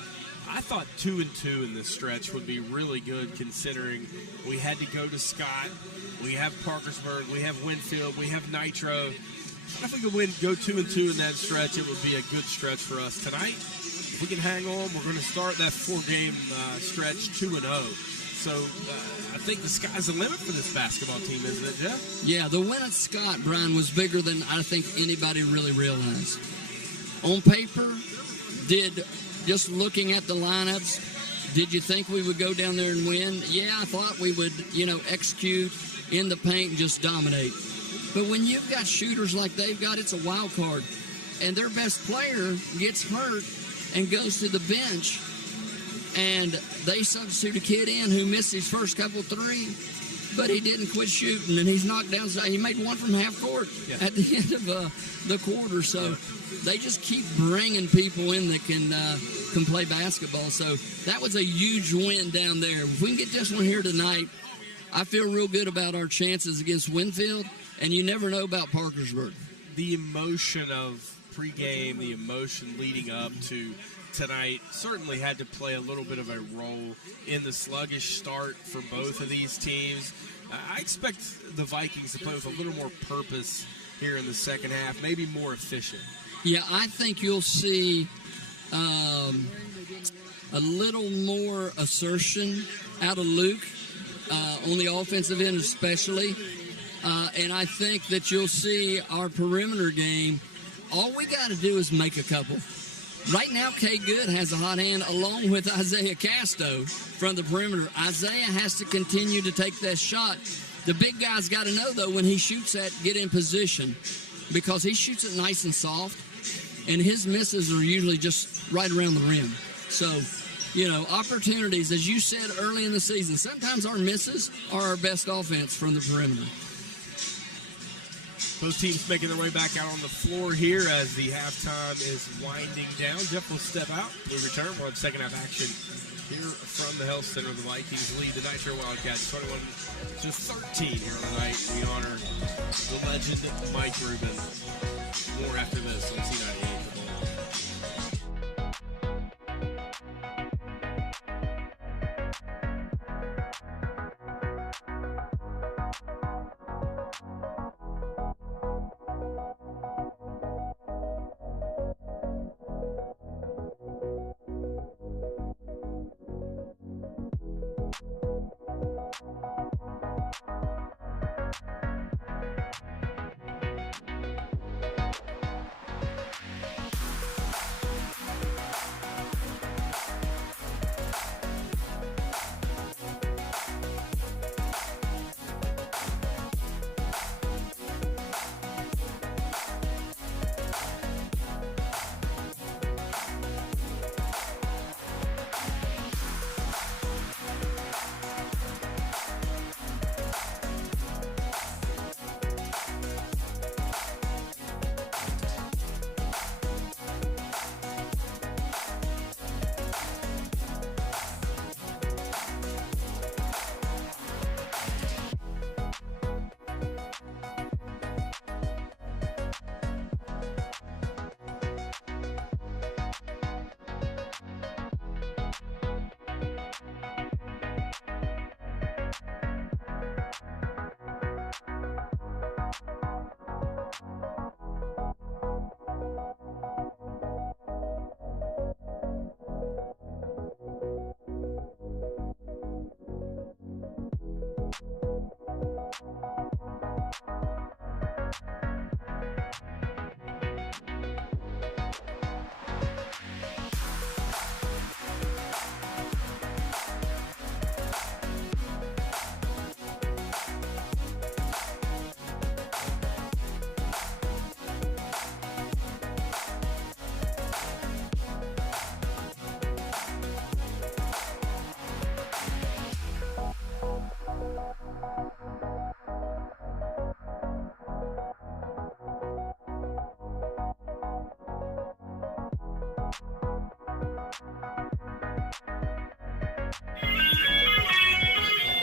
I thought 2-2 in this stretch would be really good, considering we had to go to Scott, we have Parkersburg, we have Winfield, we have Nitro. If we could go 2-2 in that stretch, it would be a good stretch for us tonight. If we can hang on, we're going to start that 4-game stretch 2-0. So I think the sky's the limit for this basketball team, isn't it, Jeff? Yeah, the win at Scott, Brian, was bigger than I think anybody really realized. On paper, just looking at the lineups, did you think we would go down there and win? Yeah, I thought we would, execute in the paint and just dominate. But when you've got shooters like they've got, it's a wild card. And their best player gets hurt and goes to the bench, and they substitute a kid in who missed his first couple 3, but he didn't quit shooting, and he's knocked down. He made one from half court at the end of the quarter. So they just keep bringing people in that can play basketball. So that was a huge win down there. If we can get this one here tonight, I feel real good about our chances against Winfield, and you never know about Parkersburg. The emotion of pregame, the emotion leading up to tonight certainly had to play a little bit of a role in the sluggish start for both of these teams. I expect the Vikings to play with a little more purpose here in the second half, maybe more efficient. Yeah, I think you'll see a little more assertion out of Luke on the offensive end especially. And I think that you'll see our perimeter game. All we got to do is make a couple. Right now, Kay Good has a hot hand along with Isaiah Casto from the perimeter. Isaiah has to continue to take that shot. The big guy's got to know, though, when he shoots that, get in position, because he shoots it nice and soft, and his misses are usually just right around the rim. So, opportunities, as you said early in the season, sometimes our misses are our best offense from the perimeter. Both teams making their way back out on the floor here as the halftime is winding down. Jeff will step out. We return. We'll have second half action here from the Health Center. The Vikings lead the Nitro Wildcats 21-13 here on the night. We honor the legend Mike Rubin. More after this on C98. The Bull.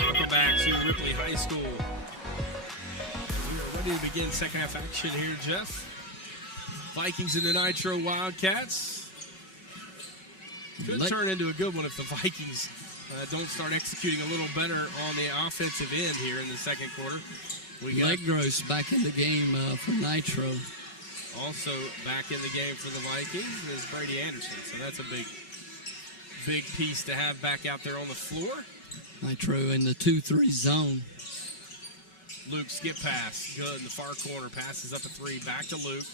Welcome back to Ripley High School. We are ready to begin second half action here, Jeff. Vikings and the Nitro Wildcats. Could turn into a good one if the Vikings don't start executing a little better on the offensive end here in the second quarter. We got Legros back in the game for Nitro. also back in the game for the Vikings is Brady Anderson. So that's a big piece to have back out there on the floor. Nitro in the 2-3 zone. Luke skip pass, good in the far corner, passes up a three, back to Luke.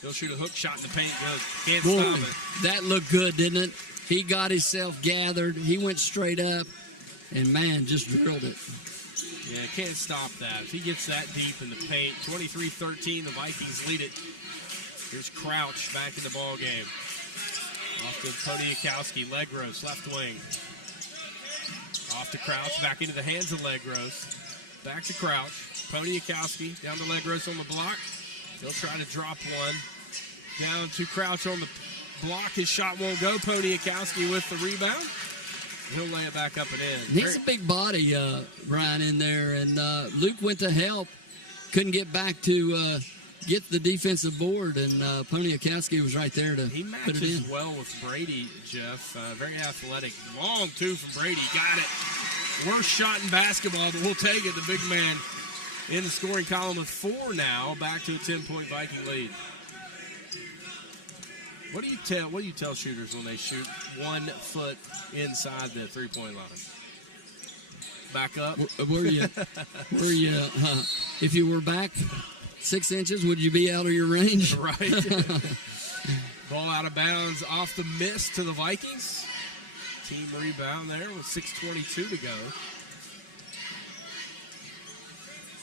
He'll shoot a hook shot in the paint, good. Can't Boy, stop it. that looked good, didn't it? He got himself gathered. He went straight up, and, man, just drilled it. Yeah, can't stop that. If he gets that deep in the paint, 23-13, the Vikings lead it. Here's Crouch back in the ball game. Off to Podiakowski, Legros, left wing. Off to Crouch, back into the hands of Legros. Back to Crouch. Podiakowski down to Legros on the block. He'll try to drop one. Down to Crouch on the block. His shot won't go. Podiakowski with the rebound. He'll lay it back up and in. He's a big body, Brian, in there. And Luke went to help. Couldn't get back to get the defensive board. And Podiakowski was right there to He put it in. matches well with Brady, Jeff. Very athletic. Long two from Brady. Got it. Worst shot in basketball, but we'll take it. The big man in the scoring column with 4 now. Back to a 10-point Viking lead. What do you tell shooters when they shoot 1 foot inside the three-point line? Back up. Were you? If you were back 6 inches, would you be out of your range? Right. Ball out of bounds off the miss to the Vikings. Team rebound there with 6:22 to go.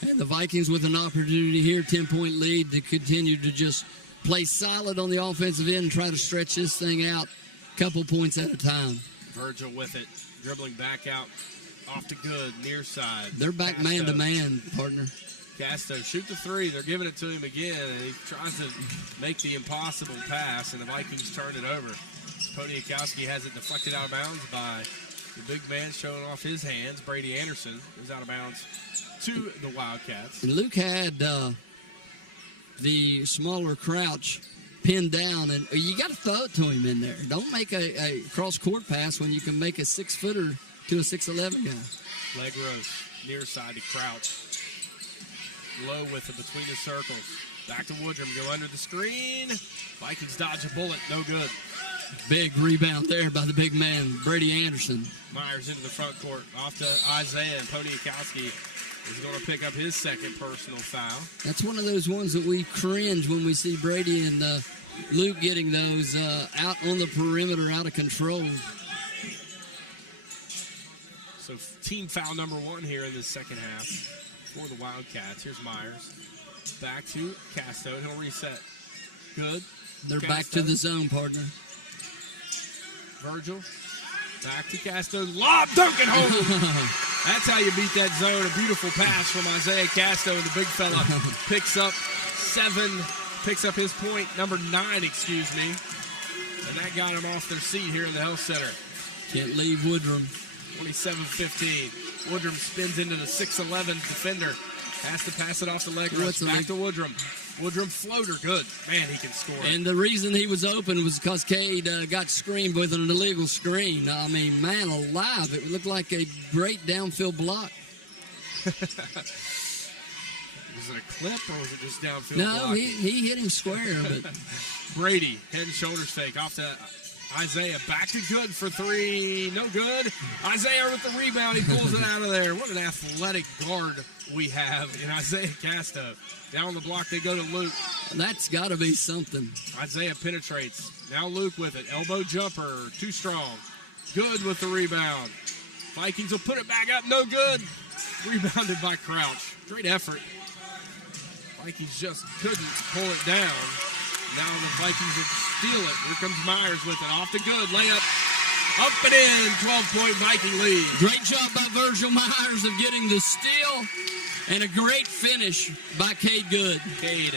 And the Vikings with an opportunity here, 10-point lead to continue to just play solid on the offensive end and try to stretch this thing out a couple points at a time. Virgil with it, dribbling back out, off to Good, near side. They're back man-to-man, partner. Casto, shoot the three. They're giving it to him again, and he tries to make the impossible pass, and the Vikings turn it over. Poniakowski has it deflected out of bounds by the big man showing off his hands. Brady Anderson is out of bounds to the Wildcats. And Luke had the smaller Crouch pinned down, and you got to throw it to him in there. Don't make a cross-court pass when you can make a 6-footer to a 6'11 guy. Leg roast, near side to Crouch. Low with it between the circles. Back to Woodrum, go under the screen. Vikings dodge a bullet, no good. Big rebound there by the big man, Brady Anderson. Myers into the front court, off to Isaiah, and Poniakowski is going to pick up his second personal foul. That's one of those ones that we cringe when we see Brady and Luke getting those out on the perimeter, out of control. So team foul number 1 here in the second half for the Wildcats. Here's Myers. Back to Casto. He'll reset. Good. They're Casto. back to the zone, partner. Virgil. Back to Casto. Lob, dunk it home. That's how you beat that zone. A beautiful pass from Isaiah Casto, and the big fella picks up his point, number 9, excuse me. And that got him off their seat here in the Health Center. Can't leave Woodrum. 27-15. Woodrum spins into the 6'11 defender. Has to pass it off the leg rush. Back to Woodrum. Woodrum floater, good. Man, he can score. And the reason he was open was because Cade got screened with an illegal screen. I mean, man alive, it looked like a great downfield block. Was it a clip or was it just downfield No, block? he hit him square. But Brady, head and shoulders fake off to Isaiah. Back to good for 3. No good. Isaiah with the rebound. He pulls it out of there. What an athletic guard we have in Isaiah Casto. Down the block they go to Luke. That's got to be something. Isaiah penetrates. Now Luke with it. Elbow jumper. Too strong. Good with the rebound. Vikings will put it back up. No good. Rebounded by Crouch. Great effort. Vikings just couldn't pull it down. Now the Vikings would steal it. Here comes Myers with it. Off to good. Layup. Up and in. 12-point Viking lead. Great job by Virgil Myers of getting the steal. And a great finish by Cade Good. Cade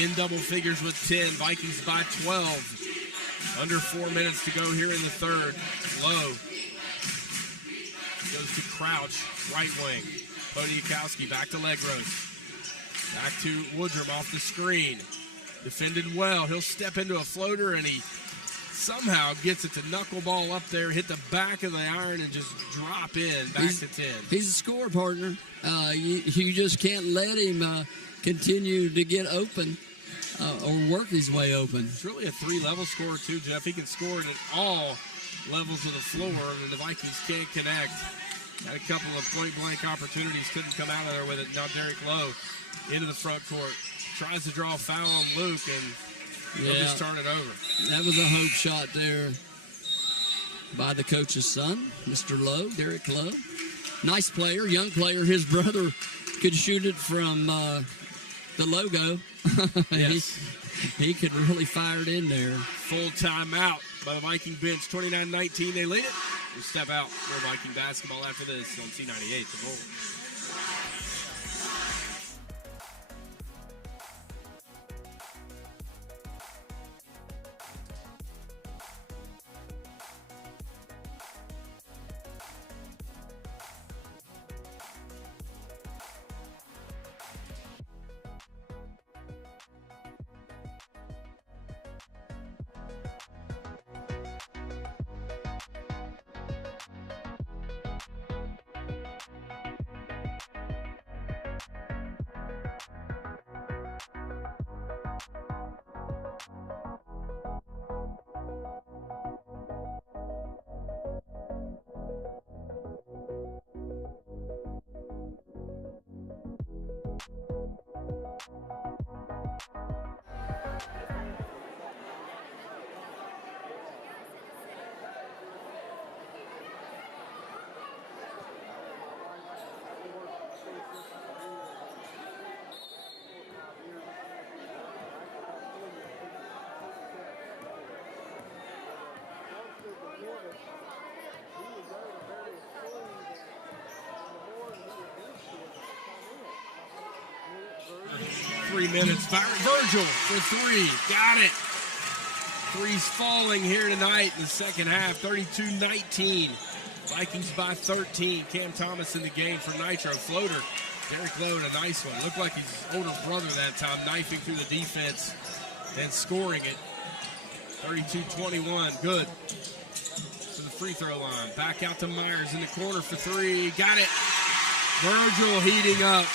in double figures with 10. Vikings by 12. Under 4 minutes to go here in the third. Low. Goes to Crouch. Right wing. Poniakowski back to Legros. Back to Woodrum off the screen. Defended well. He'll step into a floater, and he somehow gets it to knuckleball up there, hit the back of the iron, and just drop in back to 10. He's a score partner. You just can't let him continue to get open or work his way open. It's really a 3-level scorer, too, Jeff. He can score it at all levels of the floor, and the Vikings can't connect. Had a couple of point-blank opportunities, couldn't come out of there with it. Now Derek Lowe into the front court. Tries to draw a foul on Luke, and he'll just turn it over. That was a hope shot there by the coach's son, Mr. Lowe, Derek Lowe. Nice player, young player. His brother could shoot it from the logo. Yes. he could really fire it in there. Full timeout by the Viking bench. 29-19, they lead it. We'll step out for Viking basketball after this on C98, the Bull. 3 minutes. Virgil for three. Got it. Three's falling here tonight in the second half. 32-19. Vikings by 13. Cam Thomas in the game for Nitro. Floater. Derek Lowe, a nice one. Looked like his older brother that time, knifing through the defense and scoring it. 32-21. Good. To the free throw line. Back out to Myers in the corner for three. Got it. Virgil heating up.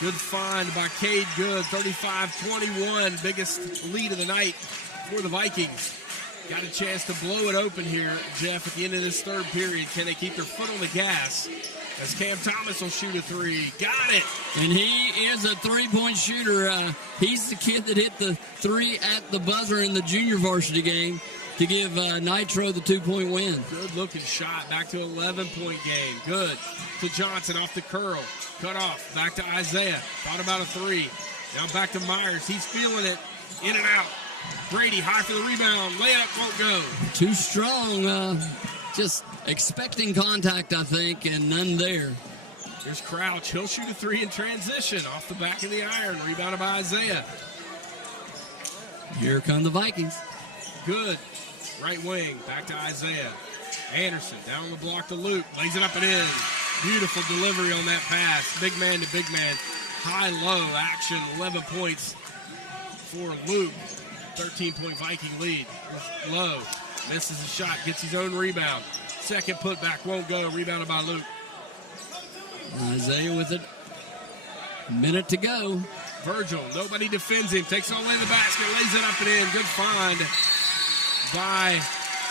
Good find by Cade Good. 35-21. Biggest lead of the night for the Vikings. Got a chance to blow it open here, Jeff, at the end of this third period. Can they keep their foot on the gas? As Cam Thomas will shoot a three. Got it. And he is a three-point shooter. He's the kid that hit the three at the buzzer in the junior varsity game to give Nitro the 2-point win. Good-looking shot. Back to 11-point game. Good. To Johnson off the curl. Cut off. Back to Isaiah. Thought about a three. Now back to Myers. He's feeling it. In and out. Brady high for the rebound. Layup won't go. Too strong. Just expecting contact, I think, and none there. Here's Crouch. He'll shoot a three in transition off the back of the iron. Rebounded by Isaiah. Here come the Vikings. Good. Right wing. Back to Isaiah. Anderson down the block to Luke. Lays it up and in. Beautiful delivery on that pass. Big man to big man. High-low action. 11 points for Luke. 13-point Viking lead. Low. Misses a shot. Gets his own rebound. Second putback won't go. Rebounded by Luke. Isaiah with it. Minute to go. Virgil. Nobody defends him. Takes it all the way to the basket. Lays it up and in. Good find by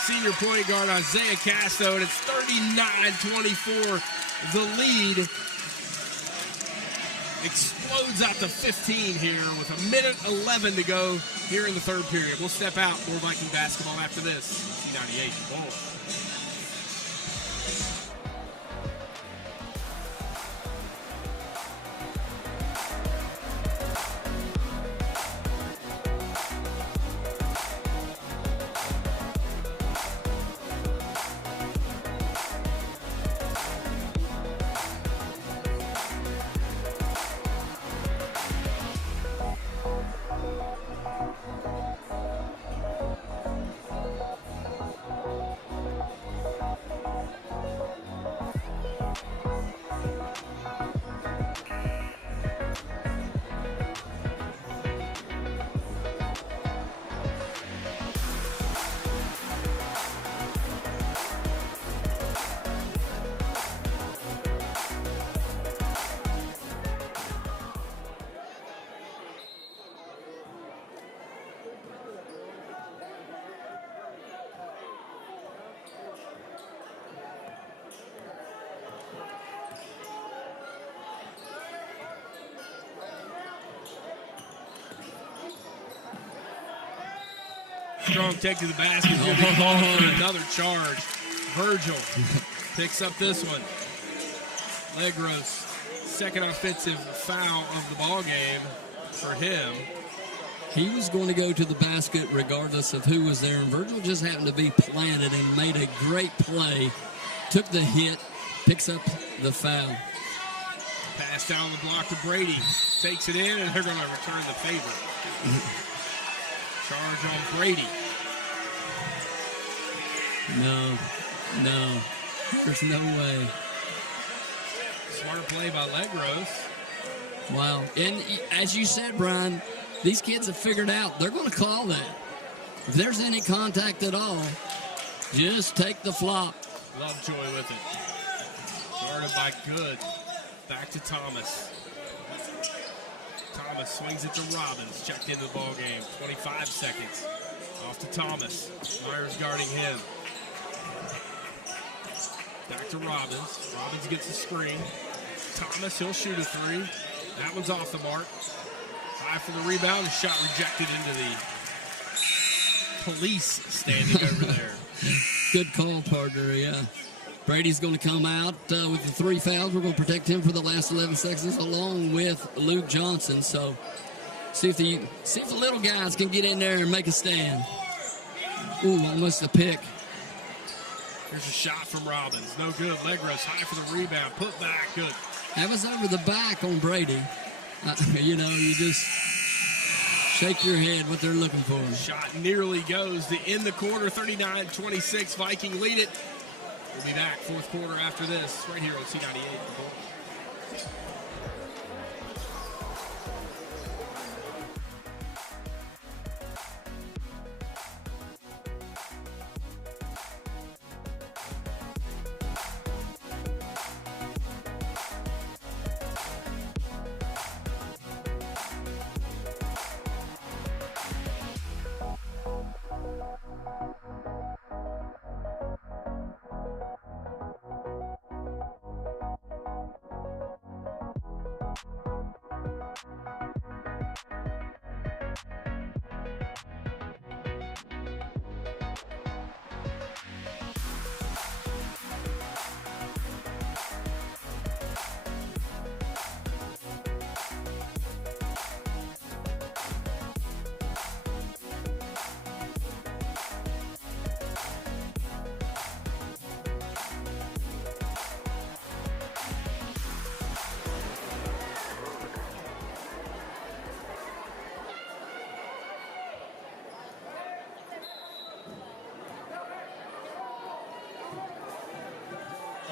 senior point guard Isaiah Casto. And it's 39-24. The lead explodes out to 15 here with a minute 11 to go here in the third period. We'll step out. More Viking basketball after this. C98 ball. Strong take to the basket. Another charge. Virgil picks up this one. Legros, second offensive foul of the ball game for him. He was going to go to the basket regardless of who was there, and Virgil just happened to be planted and made a great play. Took the hit, picks up the foul. Pass down the block to Brady. Takes it in, and they're going to return the favor. Charge on Brady. No. There's no way. Smart play by Legros. Wow. And as you said, Brian, these kids have figured out they're going to call that. If there's any contact at all, just take the flop. Lovejoy with it. Guarded by Good. Back to Thomas. Thomas swings it to Robbins. Checked into the ball game. 25 seconds. Off to Thomas. Myers guarding him. Back to Robbins. Robbins gets the screen. Thomas, he'll shoot a three. That one's off the mark. High for the rebound. Shot rejected into the police standing over there. Good call, partner, yeah. Brady's going to come out with the three fouls. We're going to protect him for the last 11 seconds along with Luke Johnson. So see if the little guys can get in there and make a stand. Ooh, almost a pick. Here's a shot from Robbins. No good. Legros high for the rebound. Put back. Good. That was over the back on Brady. You know, you just shake your head what they're looking for. Shot nearly goes to end the quarter, 39-26. Viking lead it. We'll be back fourth quarter after this, right here on C98.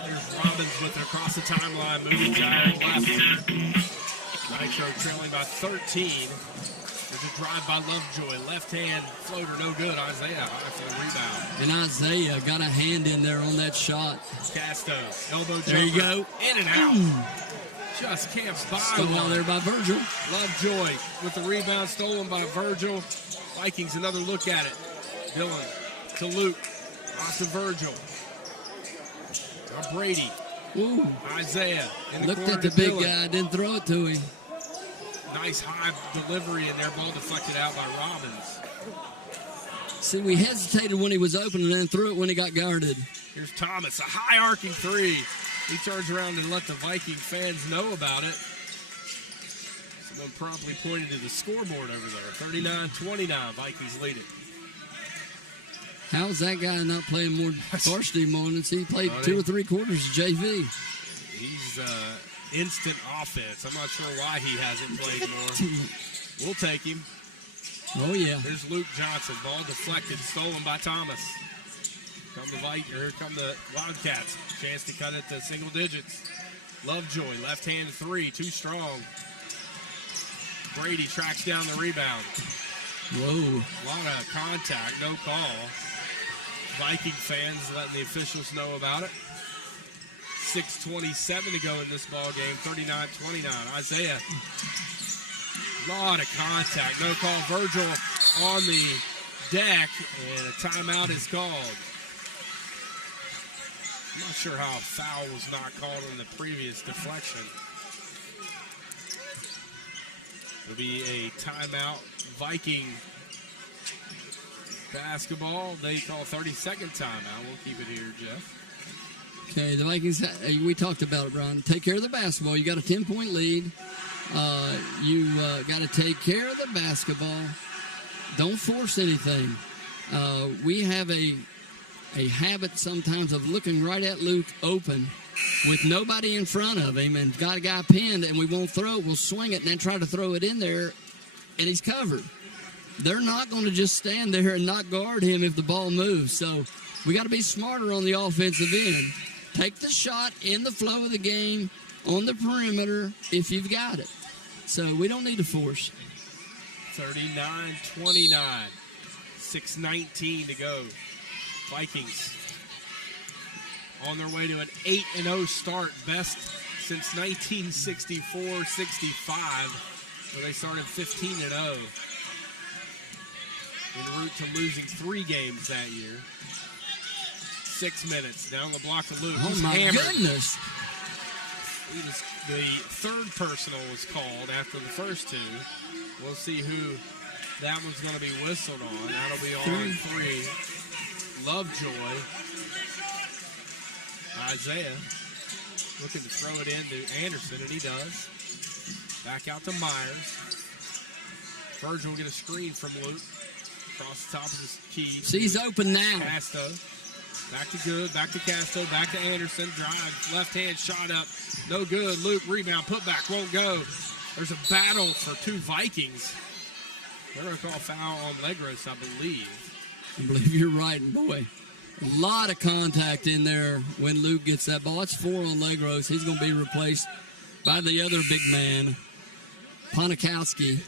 There's Robbins with it across the timeline, moving giant left. Nitro trailing by 13. There's a drive by Lovejoy. Left hand floater, no good. Isaiah for the rebound. And Isaiah got a hand in there on that shot. Casto, elbow jumper. There you go. In and out. Just camps by. Still out there by Virgil. Lovejoy with the rebound stolen by Virgil. Vikings another look at it. Dylan to Luke. Off to Virgil. Brady. Ooh. Isaiah in the Looked corner at the to big Dylan. guy, didn't throw it to him. Nice high delivery in there. Ball deflected out by Robbins. See, we hesitated when he was open and then threw it when he got guarded. Here's Thomas, a high arcing three. He turns around and let the Viking fans know about it. Someone promptly pointed to the scoreboard over there. 39-29, Vikings lead it. How's that guy not playing more varsity moments? He played 2 or 3 quarters of JV. He's instant offense. I'm not sure why he hasn't played more. We'll take him. Oh, yeah. There's Luke Johnson. Ball deflected, stolen by Thomas. Here come the Wildcats. Chance to cut it to single digits. Lovejoy, left hand three, too strong. Brady tracks down the rebound. Whoa. A lot of contact, no call. Viking fans letting the officials know about it. 6:27 to go in this ball game. 39-29. Isaiah. Lot of contact. No call. Virgil on the deck, and a timeout is called. I'm not sure how a foul was not called on the previous deflection. It'll be a timeout. Viking basketball. They call 30-second timeout. We'll keep it here, Jeff. Okay, the Vikings, we talked about it, Brian. Take care of the basketball. You got a 10-point lead. You got to take care of the basketball. Don't force anything. We have a habit sometimes of looking right at Luke open with nobody in front of him and got a guy pinned, and we won't throw it. We'll swing it and then try to throw it in there, and he's covered. They're not going to just stand there and not guard him if the ball moves. So we got to be smarter on the offensive end. Take the shot in the flow of the game on the perimeter if you've got it. So we don't need to force. 39-29. 6:19 to go. Vikings on their way to an 8-0 start, best since 1964-65, where they started 15-0. En route to losing 3 games that year. 6 minutes down the block to Luke. Oh, my goodness. The third personal was called after the first 2. We'll see who that one's going to be whistled on. That'll be on 3. Lovejoy. Isaiah looking to throw it in to Anderson, and he does. Back out to Myers. Virgil will get a screen from Luke. Across the top of his key. See, he's open now. Casto. Back to Good. Back to Casto. Back to Anderson. Drive. Left hand shot up. No good. Luke rebound. Put back. Won't go. There's a battle for two Vikings. They're going to call a foul on Legros, I believe. I believe you're right. And boy, a lot of contact in there when Luke gets that ball. It's 4 on Legros. He's going to be replaced by the other big man, Ponikowski.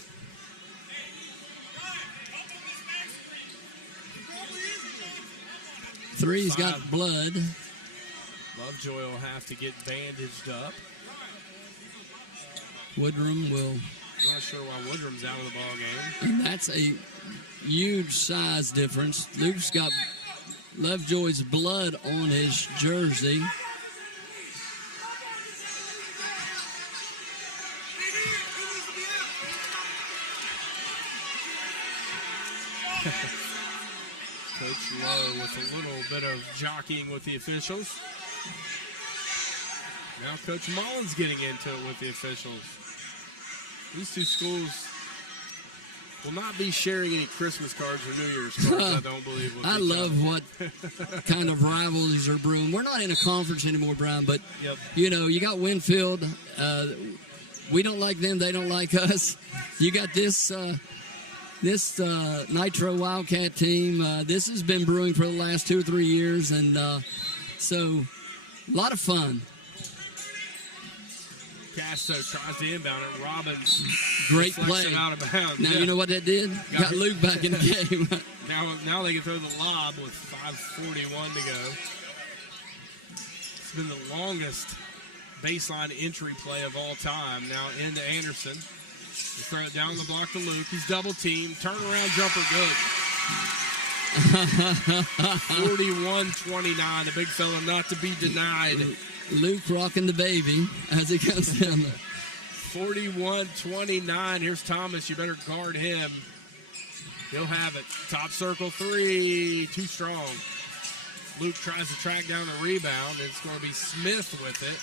Three's got blood. Lovejoy will have to get bandaged up. Woodrum will. Not sure why Woodrum's out of the ball game. And that's a huge size difference. Luke's got Lovejoy's blood on his jersey. Coach Lowe with a little bit of jockeying with the officials. Now Coach Mullins getting into it with the officials. These two schools will not be sharing any Christmas cards or New Year's cards, I don't believe. I love what kind of rivalries are brewing. We're not in a conference anymore, Brian, but, you know, you got Winfield. We don't like them. They don't like us. You got this Nitro Wildcat team. This has been brewing for the last 2 or 3 years, and so a lot of fun. Castro tries to inbound it. Robbins Great play. It out of bounds. Now, you know what that did? Got Luke back in the game. Now they can throw the lob with 5:41 to go. It's been the longest baseline entry play of all time. Now into Anderson. They throw it down the block to Luke. He's double teamed. Turnaround jumper good. 41-29. The big fella not to be denied. Luke rocking the baby as he comes down there. 41-29. Here's Thomas. You better guard him. He'll have it. Top circle 3. Too strong. Luke tries to track down a rebound. It's going to be Smith with it.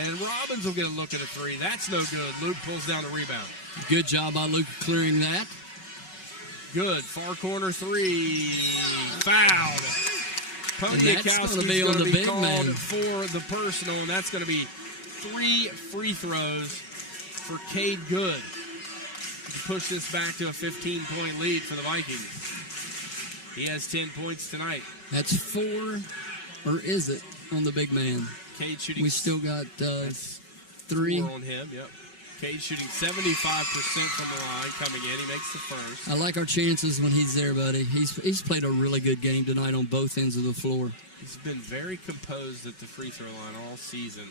And Robbins will get a look at a 3. That's no good. Luke pulls down the rebound. Good job by Luke clearing that. Good. Far corner 3. Fouled. Poniakowski's going to be called man. for the personal, and that's going to be 3 free throws for Cade Good to push this back to a 15-point lead for the Vikings. He has 10 points tonight. That's 4, or is it, on the big man? Cade shooting. We still got 3 on him. Yep. Cade shooting 75% from the line coming in. He makes the first. I like our chances when he's there, buddy. He's played a really good game tonight on both ends of the floor. He's been very composed at the free throw line all season.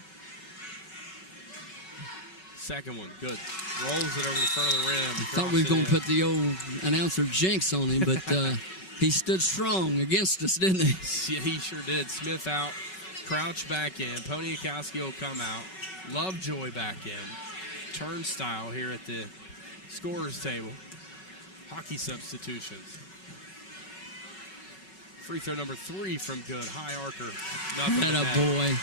Second one, good. Rolls it over the front of the rim. Thought we were going to put the old announcer jinx on him, but he stood strong against us, didn't he? Yeah, he sure did. Smith out, Crouch back in. Poniakowski will come out. Lovejoy back in. Turnstile here at the scorer's table. Hockey substitutions. Free throw number 3 from Good. High archer. Nothing. And a boy.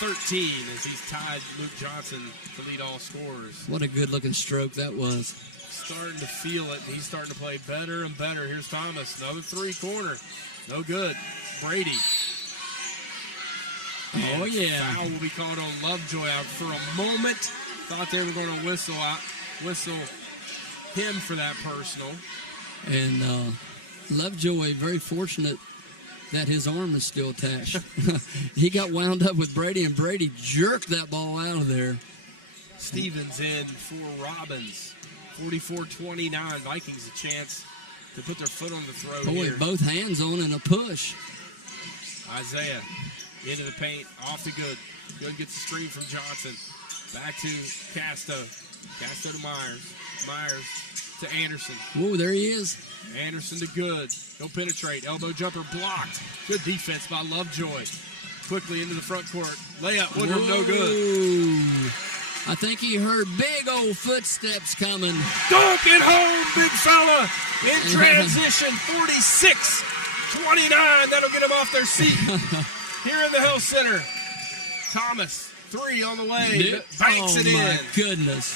13 as he's tied Luke Johnson to lead all scorers. What a good-looking stroke that was. Starting to feel it. He's starting to play better and better. Here's Thomas. Another 3-corner. No good. Brady. Oh, yeah. Foul will be called on Lovejoy out for a moment. Thought they were going to whistle him for that personal. And Lovejoy, very fortunate that his arm is still attached. He got wound up with Brady, and Brady jerked that ball out of there. Stevens in for Robbins. 44-29. Vikings a chance to put their foot on the throat here. Both hands on and a push. Isaiah into the paint, off to Good. Good gets the screen from Johnson. Back to Casto. Casto to Myers. Myers to Anderson. Whoa, there he is. Anderson to Good. He'll penetrate. Elbow jumper blocked. Good defense by Lovejoy. Quickly into the front court. Layup. Woodruff no good. I think he heard big old footsteps coming. Dunk it home, big fella. In transition. 46-29. That'll get them off their seat. Here in the Hill Center. Thomas. 3 on the way. Banks it in. Oh, my goodness.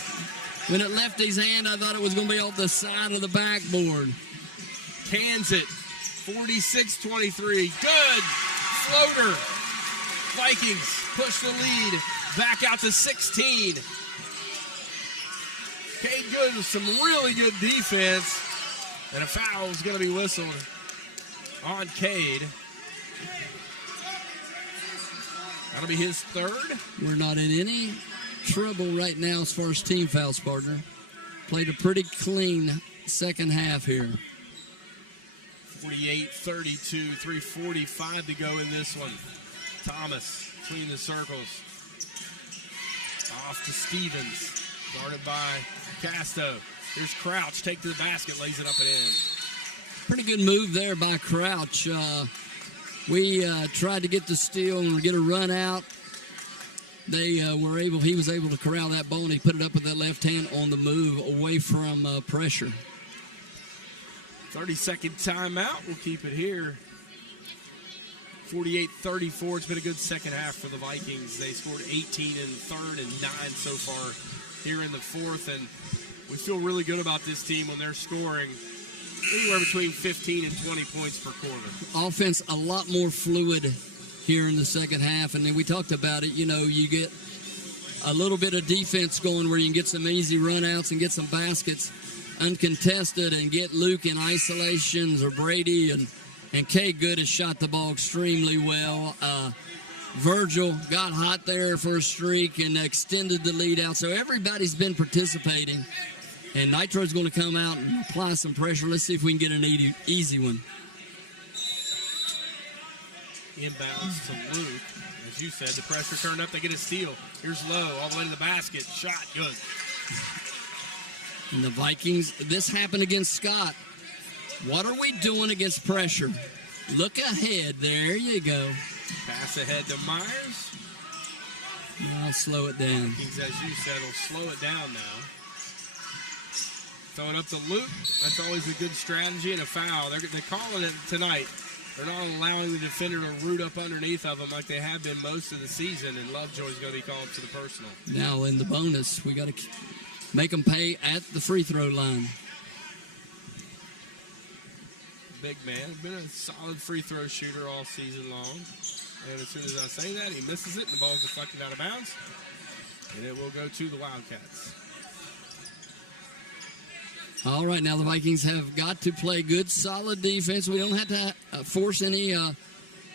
When it left his hand, I thought it was going to be off the side of the backboard. Cans it. 46-23. Good. Floater. Vikings push the lead back out to 16. Cade Good with some really good defense. And a foul is going to be whistled on Cade. That'll be his third. We're not in any trouble right now as far as team fouls, partner. Played a pretty clean second half here. 48-32, 3:45 to go in this one. Thomas between the circles. Off to Stevens. Guarded by Casto. Here's Crouch. Take to the basket. Lays it up and in. Pretty good move there by Crouch. We tried to get the steal and get a run out. He was able to corral that ball, and he put it up with that left hand on the move away from pressure. 30-second timeout. We'll keep it here. 48-34. It's been a good second half for the Vikings. They scored 18 in the third and 9 so far here in the fourth. And we feel really good about this team when they're scoring anywhere between 15 and 20 points per quarter. Offense a lot more fluid here in the second half. And then we talked about it. You know, you get a little bit of defense going where you can get some easy runouts and get some baskets uncontested and get Luke in isolations or Brady. And Cade Good has shot the ball extremely well. Virgil got hot there for a streak and extended the lead out. So everybody's been participating. And Nitro's going to come out and apply some pressure. Let's see if we can get an easy one. Inbounds to Luke. As you said, the pressure turned up. They get a steal. Here's Lowe all the way to the basket. Shot. Good. And the Vikings, this happened against Scott. What are we doing against pressure? Look ahead. There you go. Pass ahead to Myers. I'll slow it down. Vikings, as you said, will slow it down now. Throw it up to Luke. That's always a good strategy and a foul. They're calling it tonight. They're not allowing the defender to root up underneath of them like they have been most of the season, and Lovejoy's going to be called to the personal. Now in the bonus, we got to make them pay at the free throw line. Big man, been a solid free throw shooter all season long. And as soon as I say that, he misses it, and the ball's deflected out of bounds. And it will go to the Wildcats. All right, now the Vikings have got to play good, solid defense. We don't have to force any,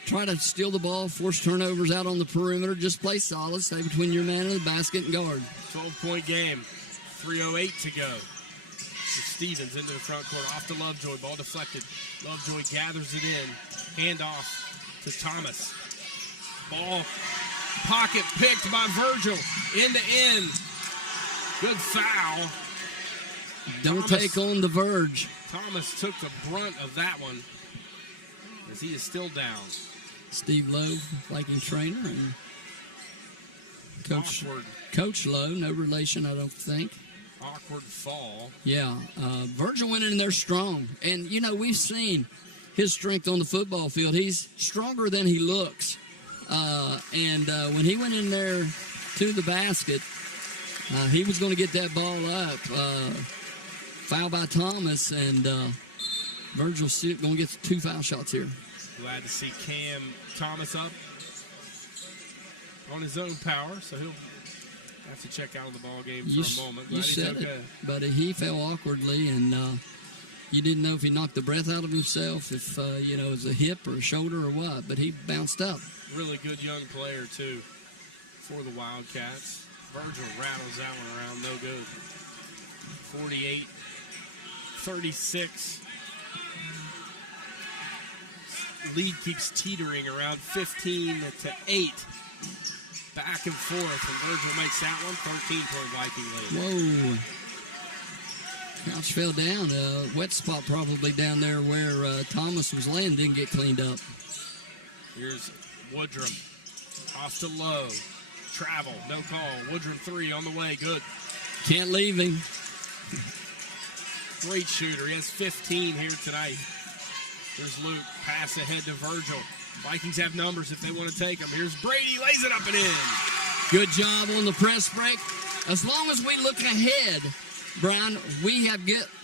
try to steal the ball, force turnovers out on the perimeter. Just play solid, stay between your man and the basket and guard. 12-point game, 3:08 to go. Stevens into the front court, off to Lovejoy, ball deflected. Lovejoy gathers it in, handoff to Thomas. Ball, pocket picked by Virgil, end to end. Good foul. Don't take on the verge. Thomas took the brunt of that one as he is still down. Steve Lowe, Viking trainer, and Coach Lowe, no relation, I don't think. Awkward fall. Yeah, Virgil went in there strong. And, you know, we've seen his strength on the football field. He's stronger than he looks. When he went in there to the basket, he was going to get that ball up. Foul by Thomas, and Virgil's going to get 2 foul shots here. Glad to see Cam Thomas up on his own power, so he'll have to check out of the ball game for a moment. You said it, but he fell awkwardly, and you didn't know if he knocked the breath out of himself, if it was a hip or a shoulder or what, but he bounced up. Really good young player, too, for the Wildcats. Virgil rattles that one around, no good. 48-36. Lead keeps teetering around 15-8. Back and forth, and Virgil makes that one. 13-point Viking lead. Whoa. Couch fell down. Wet spot probably down there where Thomas was laying, didn't get cleaned up. Here's Woodrum. Off to Lowe. Travel, no call. Woodrum 3 on the way, good. Can't leave him. Great shooter. He has 15 here tonight. There's Luke. Pass ahead to Virgil. Vikings have numbers if they want to take them. Here's Brady. Lays it up and in. Good job on the press break. As long as we look ahead, Brian, we have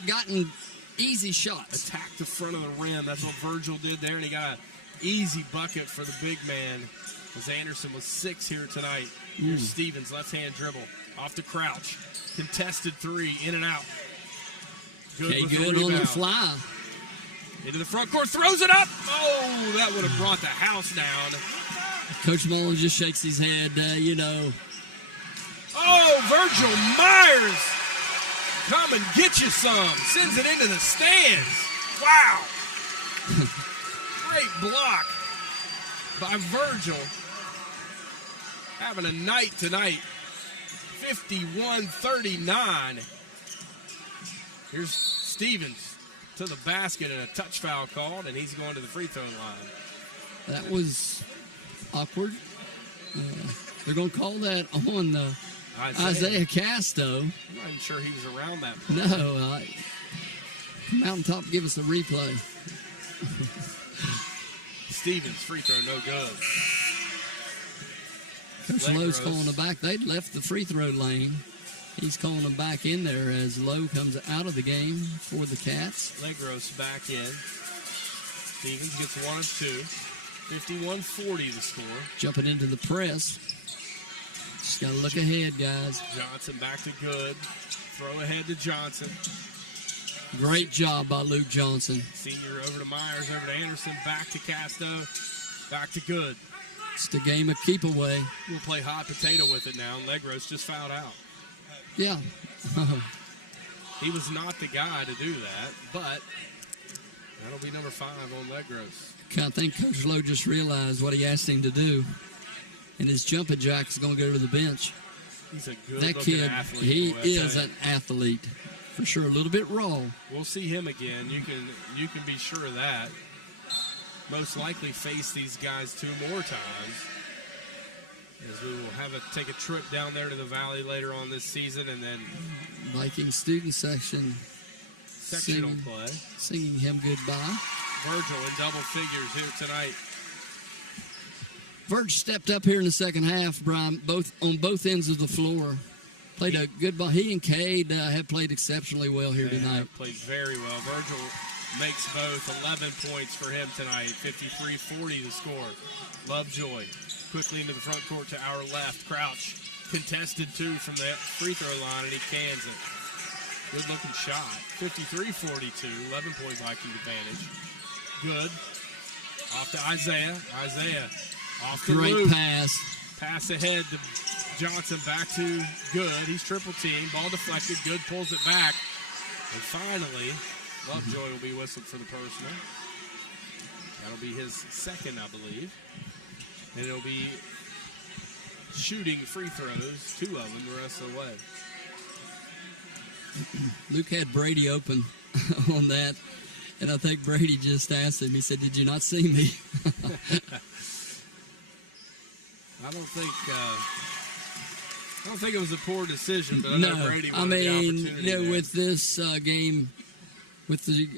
gotten easy shots. Attack the front of the rim. That's what Virgil did there, and he got an easy bucket for the big man. As Anderson was 6 here tonight. Here's Stevens, left-hand dribble. Off to Crouch. Contested three, in and out. Good Okay, with the good on the rebound. fly. Into the front court, throws it up. Oh, that would have brought the house down. Coach Mullen just shakes his head, Oh, Virgil Myers. Come and get you some. Sends it into the stands. Wow. Great block by Virgil. Having a night tonight. 51-39. Here's Stevens to the basket and a touch foul called, and he's going to the free throw line. That was awkward. They're going to call that on Isaiah Casto. I'm not even sure he was around that point. No, Mountaintop, give us a replay. Stevens, free throw, no good. Coach Lowe's calling them back. They left the free throw lane. He's calling them back in there as Lowe comes out of the game for the Cats. Legros back in. Stevens gets one of two. 51-40 the score. Jumping into the press. Just got to look ahead, guys. Johnson back to Good. Throw ahead to Johnson. Great job by Luke Johnson. Senior over to Myers, over to Anderson, back to Casto, back to Good. It's the game of keep away. We'll play hot potato with it now, and Legros just fouled out. Yeah. He was not the guy to do that, but that'll be number 5 on Legros. I think Coach Lowe just realized what he asked him to do, and his jumping jack is going to go to the bench. He's a good That kid, athlete. he boy, I is tell you. an athlete, for sure. A little bit raw. We'll see him again. You can be sure of that. Most likely face these guys 2 more times, as we will take a trip down there to the Valley later on this season, and then Viking student section sectional play. singing him goodbye. Virgil in double figures here tonight. Verge stepped up here in the second half, Brian, on both ends of the floor. Played a good ball. He and Cade have played exceptionally well here tonight. Played very well. Virgil makes both. 11 points for him tonight. 53-40 the score. Lovejoy quickly into the front court to our left. Crouch contested 2 from the free throw line, and he cans it. Good looking shot. 53-42. 11-point Viking advantage. Good. Off to Isaiah. Isaiah off to Great Luke. pass. Pass ahead to Johnson, back to Good. He's triple teamed. Ball deflected. Good pulls it back. And finally, Lovejoy will be whistled for the personal. That'll be his second, I believe. And it'll be shooting free throws, 2 of them the rest of the way. Luke had Brady open on that, and I think Brady just asked him, he said, "Did you not see me?" I don't think it was a poor decision, but I know Brady wanted the opportunity there. With this game, with the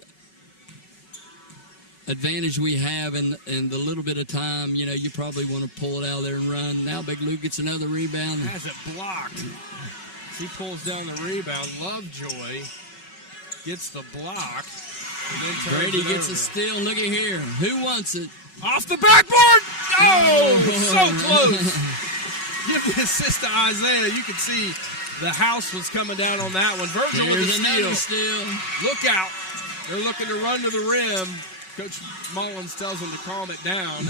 advantage we have and the little bit of time, you probably want to pull it out of there and run. Now Big Luke gets another rebound. Has it blocked. He pulls down the rebound. Lovejoy gets the block. And then Brady gets a steal. Look at here. Who wants it? Off the backboard! Oh, so close. Give the assist to Isaiah. You can see the house was coming down on that one. Virgil with Here's the another steal. steal. Look out. They're looking to run to the rim. Coach Mullins tells them to calm it down.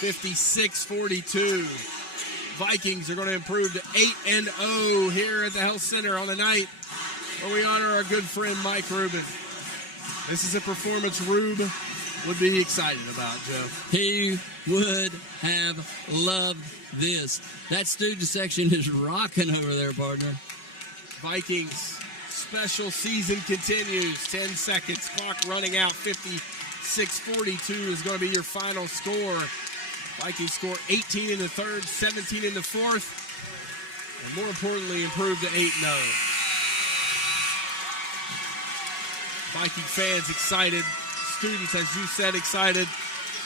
56-42. Vikings are going to improve to 8-0 here at the Health Center on the night where we honor our good friend Mike Rubin. This is a performance Rube would be excited about, Joe. He would have loved this. That student section is rocking over there, partner. Vikings special season continues. 10 seconds, clock running out. 56-42 is going to be your final score. Vikings score 18 in the third, 17 in the fourth, and more importantly, improve to 8-0. Viking fans excited. Students, as you said, excited.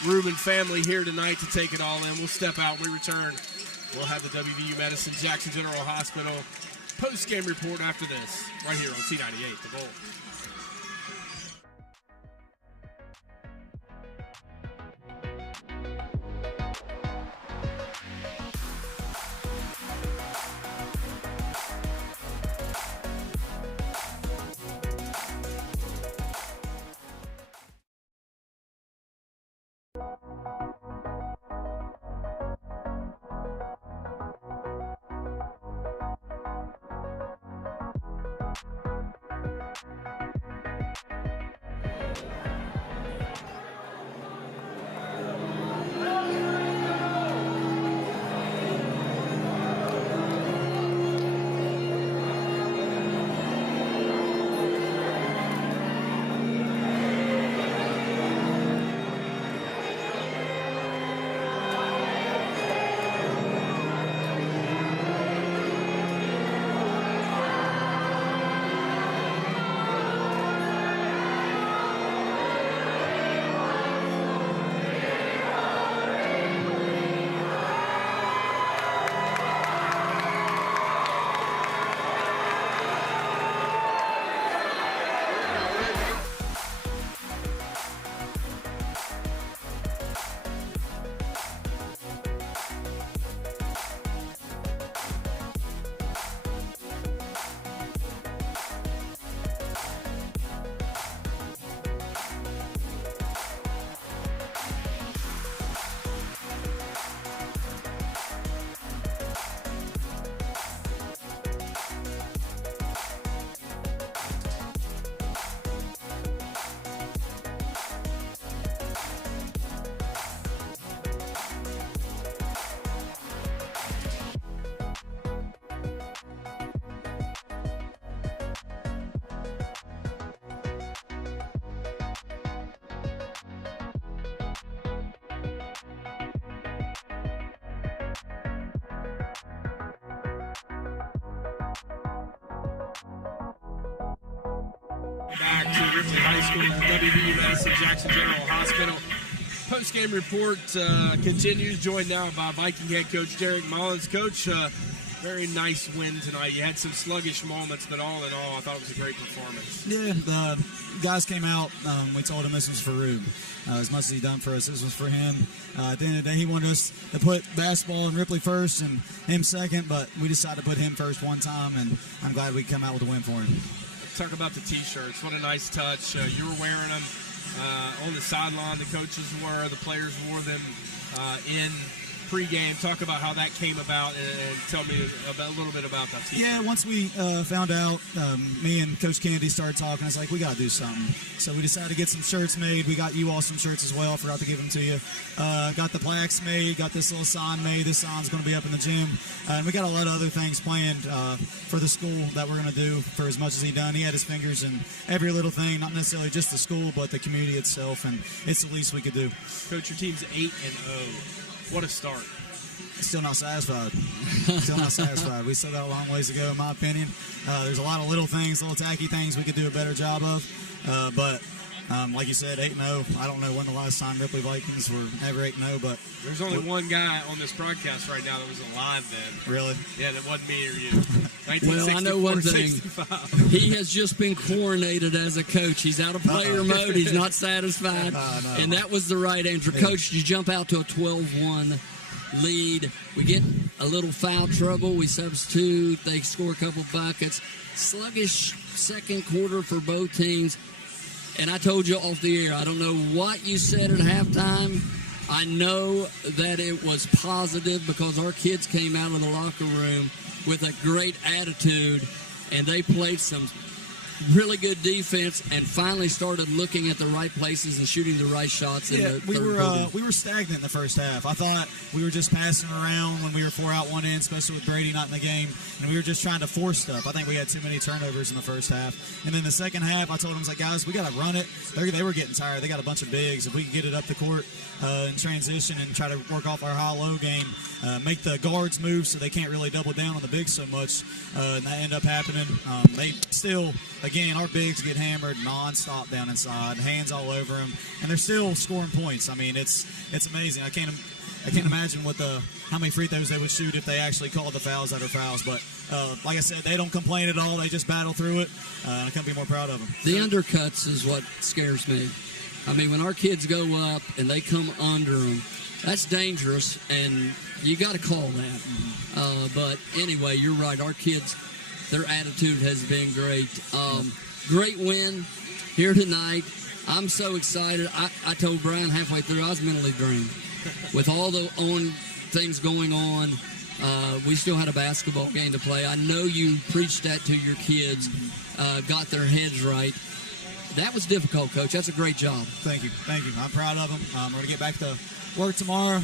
Rubin family here tonight to take it all in. We'll step out. We return. We'll have the WVU Medicine Jackson General Hospital post-game report after this, right here on C98, The Bull. Back to Ripley High School, WVU Madison Jackson General Hospital. Post-game report continues, joined now by Viking head coach Derek Mullins. Coach, very nice win tonight. You had some sluggish moments, but all in all, I thought it was a great performance. Yeah, the guys came out. We told him this was for Rube. As much as he done for us, this was for him. At the end of the day, he wanted us to put basketball and Ripley first and him second, but we decided to put him first one time, and I'm glad we come out with a win for him. Talk about the T-shirts. What a nice touch. You were wearing them on the sideline. The coaches were. The players wore them in pregame. Talk about how that came about and tell me a little bit about that T-shirt. Yeah, once we found out, me and Coach Kennedy started talking. It's like, we got to do something. So we decided to get some shirts made. We got you all some shirts as well. Forgot to give them to you. Got the plaques made. Got this little sign made. This sign's going to be up in the gym. And we got a lot of other things planned for the school that we're going to do for as much as he done. He had his fingers in every little thing, not necessarily just the school, but the community itself. And it's the least we could do. Coach, your team's 8-0. What a start. Still not satisfied. Still not satisfied. We still got a long ways to go, in my opinion. There's a lot of little things, little tacky things we could do a better job of. But like you said, 8-0. I don't know when the last time Ripley Vikings were ever 8-0, but there's only one guy on this broadcast right now that was alive then. Really? Yeah, that wasn't me or you. Well, I know one thing. He has just been coronated as a coach. He's out of player mode. He's not satisfied. No. And that was the right answer. Yeah. Coach, you jump out to a 12-1 lead. We get a little foul trouble. We substitute. They score a couple buckets. Sluggish second quarter for both teams. And I told you off the air, I don't know what you said at halftime. I know that it was positive because our kids came out of the locker room with a great attitude, and they played some really good defense and finally started looking at the right places and shooting the right shots. Yeah, we were stagnant in the first half. I thought we were just passing around when we were 4 out, 1 in, especially with Brady not in the game, and we were just trying to force stuff. I think we had too many turnovers in the first half. And then the second half, I told them, I was like, guys, we got to run it. They were getting tired. They got a bunch of bigs. If we can get it up the court in transition and try to work off our high-low game, make the guards move so they can't really double down on the bigs so much, and that ended up happening. They still, again, our bigs get hammered nonstop down inside, hands all over them, and they're still scoring points. I mean, it's amazing. I can't imagine how many free throws they would shoot if they actually called the fouls that are fouls. But like I said, they don't complain at all. They just battle through it. I couldn't be more proud of them. The undercuts is what scares me. I mean, when our kids go up and they come under them, that's dangerous, and you got to call that. But anyway, you're right. Our kids, their attitude has been great. Great win. here tonight. I'm so excited. I told Brian halfway through I was mentally drained. With all the things going on, we still had a basketball game to play. I know you preached that to your kids, got their heads right. That was difficult, Coach. That's a great job. Thank you. I'm proud of them. We're going to get back to work tomorrow.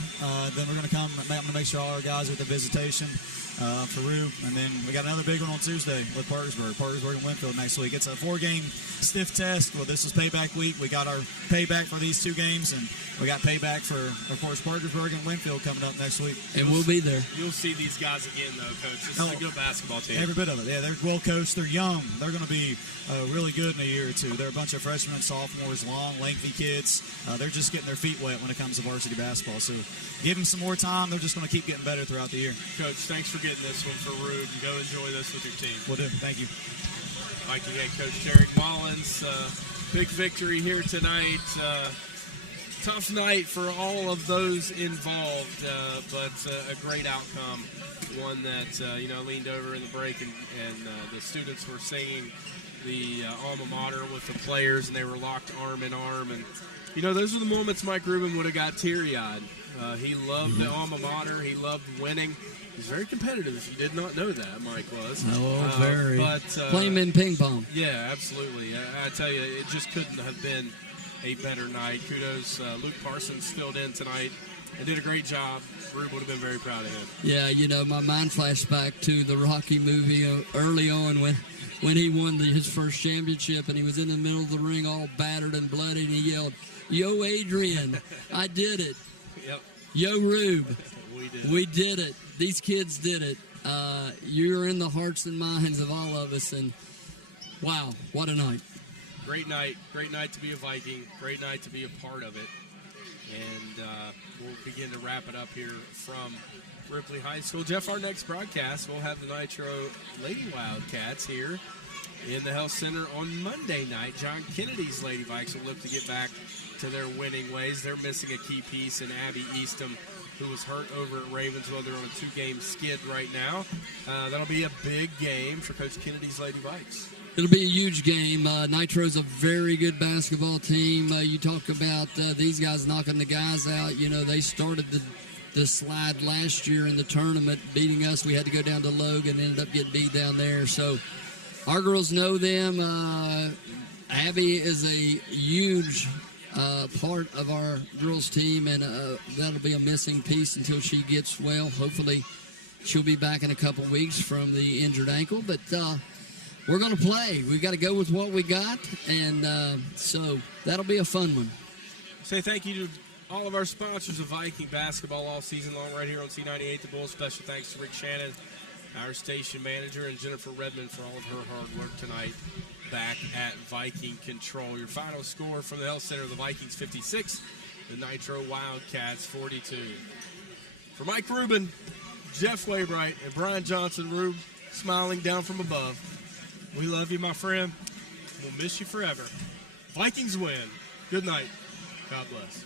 Then we're going to come. I'm going to make sure all our guys are at the visitation for Rube. And then we got another big one on Tuesday with Parkersburg and Winfield next week. It's a 4-game stiff test. Well, this is payback week. We got our payback for these 2 games, and we got payback for, of course, Parkersburg and Winfield coming up next week. And we'll be there. You'll see these guys again, though, Coach. This is a good basketball team. Every bit of it. Yeah, they're well coached. They're young. They're going to be really good in a year or two. They're a bunch of freshmen and sophomores, long, lengthy kids. They're just getting their feet wet when it comes to varsity basketball. So give them some more time. They're just going to keep getting better throughout the year. Coach, thanks for getting this one for Rube. Go enjoy this with your team. Will do. Thank you. Viking head coach Derek Mullins. Big victory here tonight. Tough night for all of those involved, but a great outcome. One that, leaned over in the break and the students were singing the alma mater with the players, and they were locked arm in arm. And, those are the moments Mike Rubin would have got teary-eyed. He loved the alma mater. He loved winning. He's very competitive, if you did not know that, Mike was. Oh, very. But playing in ping pong. Yeah, absolutely. I tell you, it just couldn't have been a better night. Kudos. Luke Parsons filled in tonight and did a great job. Rube would have been very proud of him. Yeah, my mind flashed back to the Rocky movie early on when he won his first championship, and he was in the middle of the ring all battered and bloody, and he yelled, "Yo, Adrian, I did it." Yep. Yo, Rube, we did. We did it. These kids did it. You're in the hearts and minds of all of us, and wow, what a night. Great night. Great night to be a Viking. Great night to be a part of it. And we'll begin to wrap it up here from Ripley High School. Jeff, our next broadcast, we'll have the Nitro Lady Wildcats here in the Health Center on Monday night. John Kennedy's Lady Vikes will look to get back to their winning ways. They're missing a key piece in Abby Eastham, who was hurt over at Ravensville. They're on a 2-game skid right now. That'll be a big game for Coach Kennedy's Lady Vikes. It'll be a huge game. Nitro's a very good basketball team. You talk about these guys knocking the guys out. They started the slide last year in the tournament, beating us. We had to go down to Logan, ended up getting beat down there. So our girls know them. Abby is a huge part of our girls' team, and that'll be a missing piece until she gets well. Hopefully she'll be back in a couple weeks from the injured ankle, but we're going to play. We've got to go with what we got, and so that'll be a fun one. Say thank you to all of our sponsors of Viking basketball all season long right here on C98 The Bull. Special thanks to Rick Shannon, our station manager, and Jennifer Redmond for all of her hard work tonight back at Viking Control. Your final score from the Health Center, the Vikings 56, the Nitro Wildcats 42. For Mike Rubin, Jeff Waybright, and Brian Johnson, Rube smiling down from above, we love you, my friend. We'll miss you forever. Vikings win. Good night. God bless.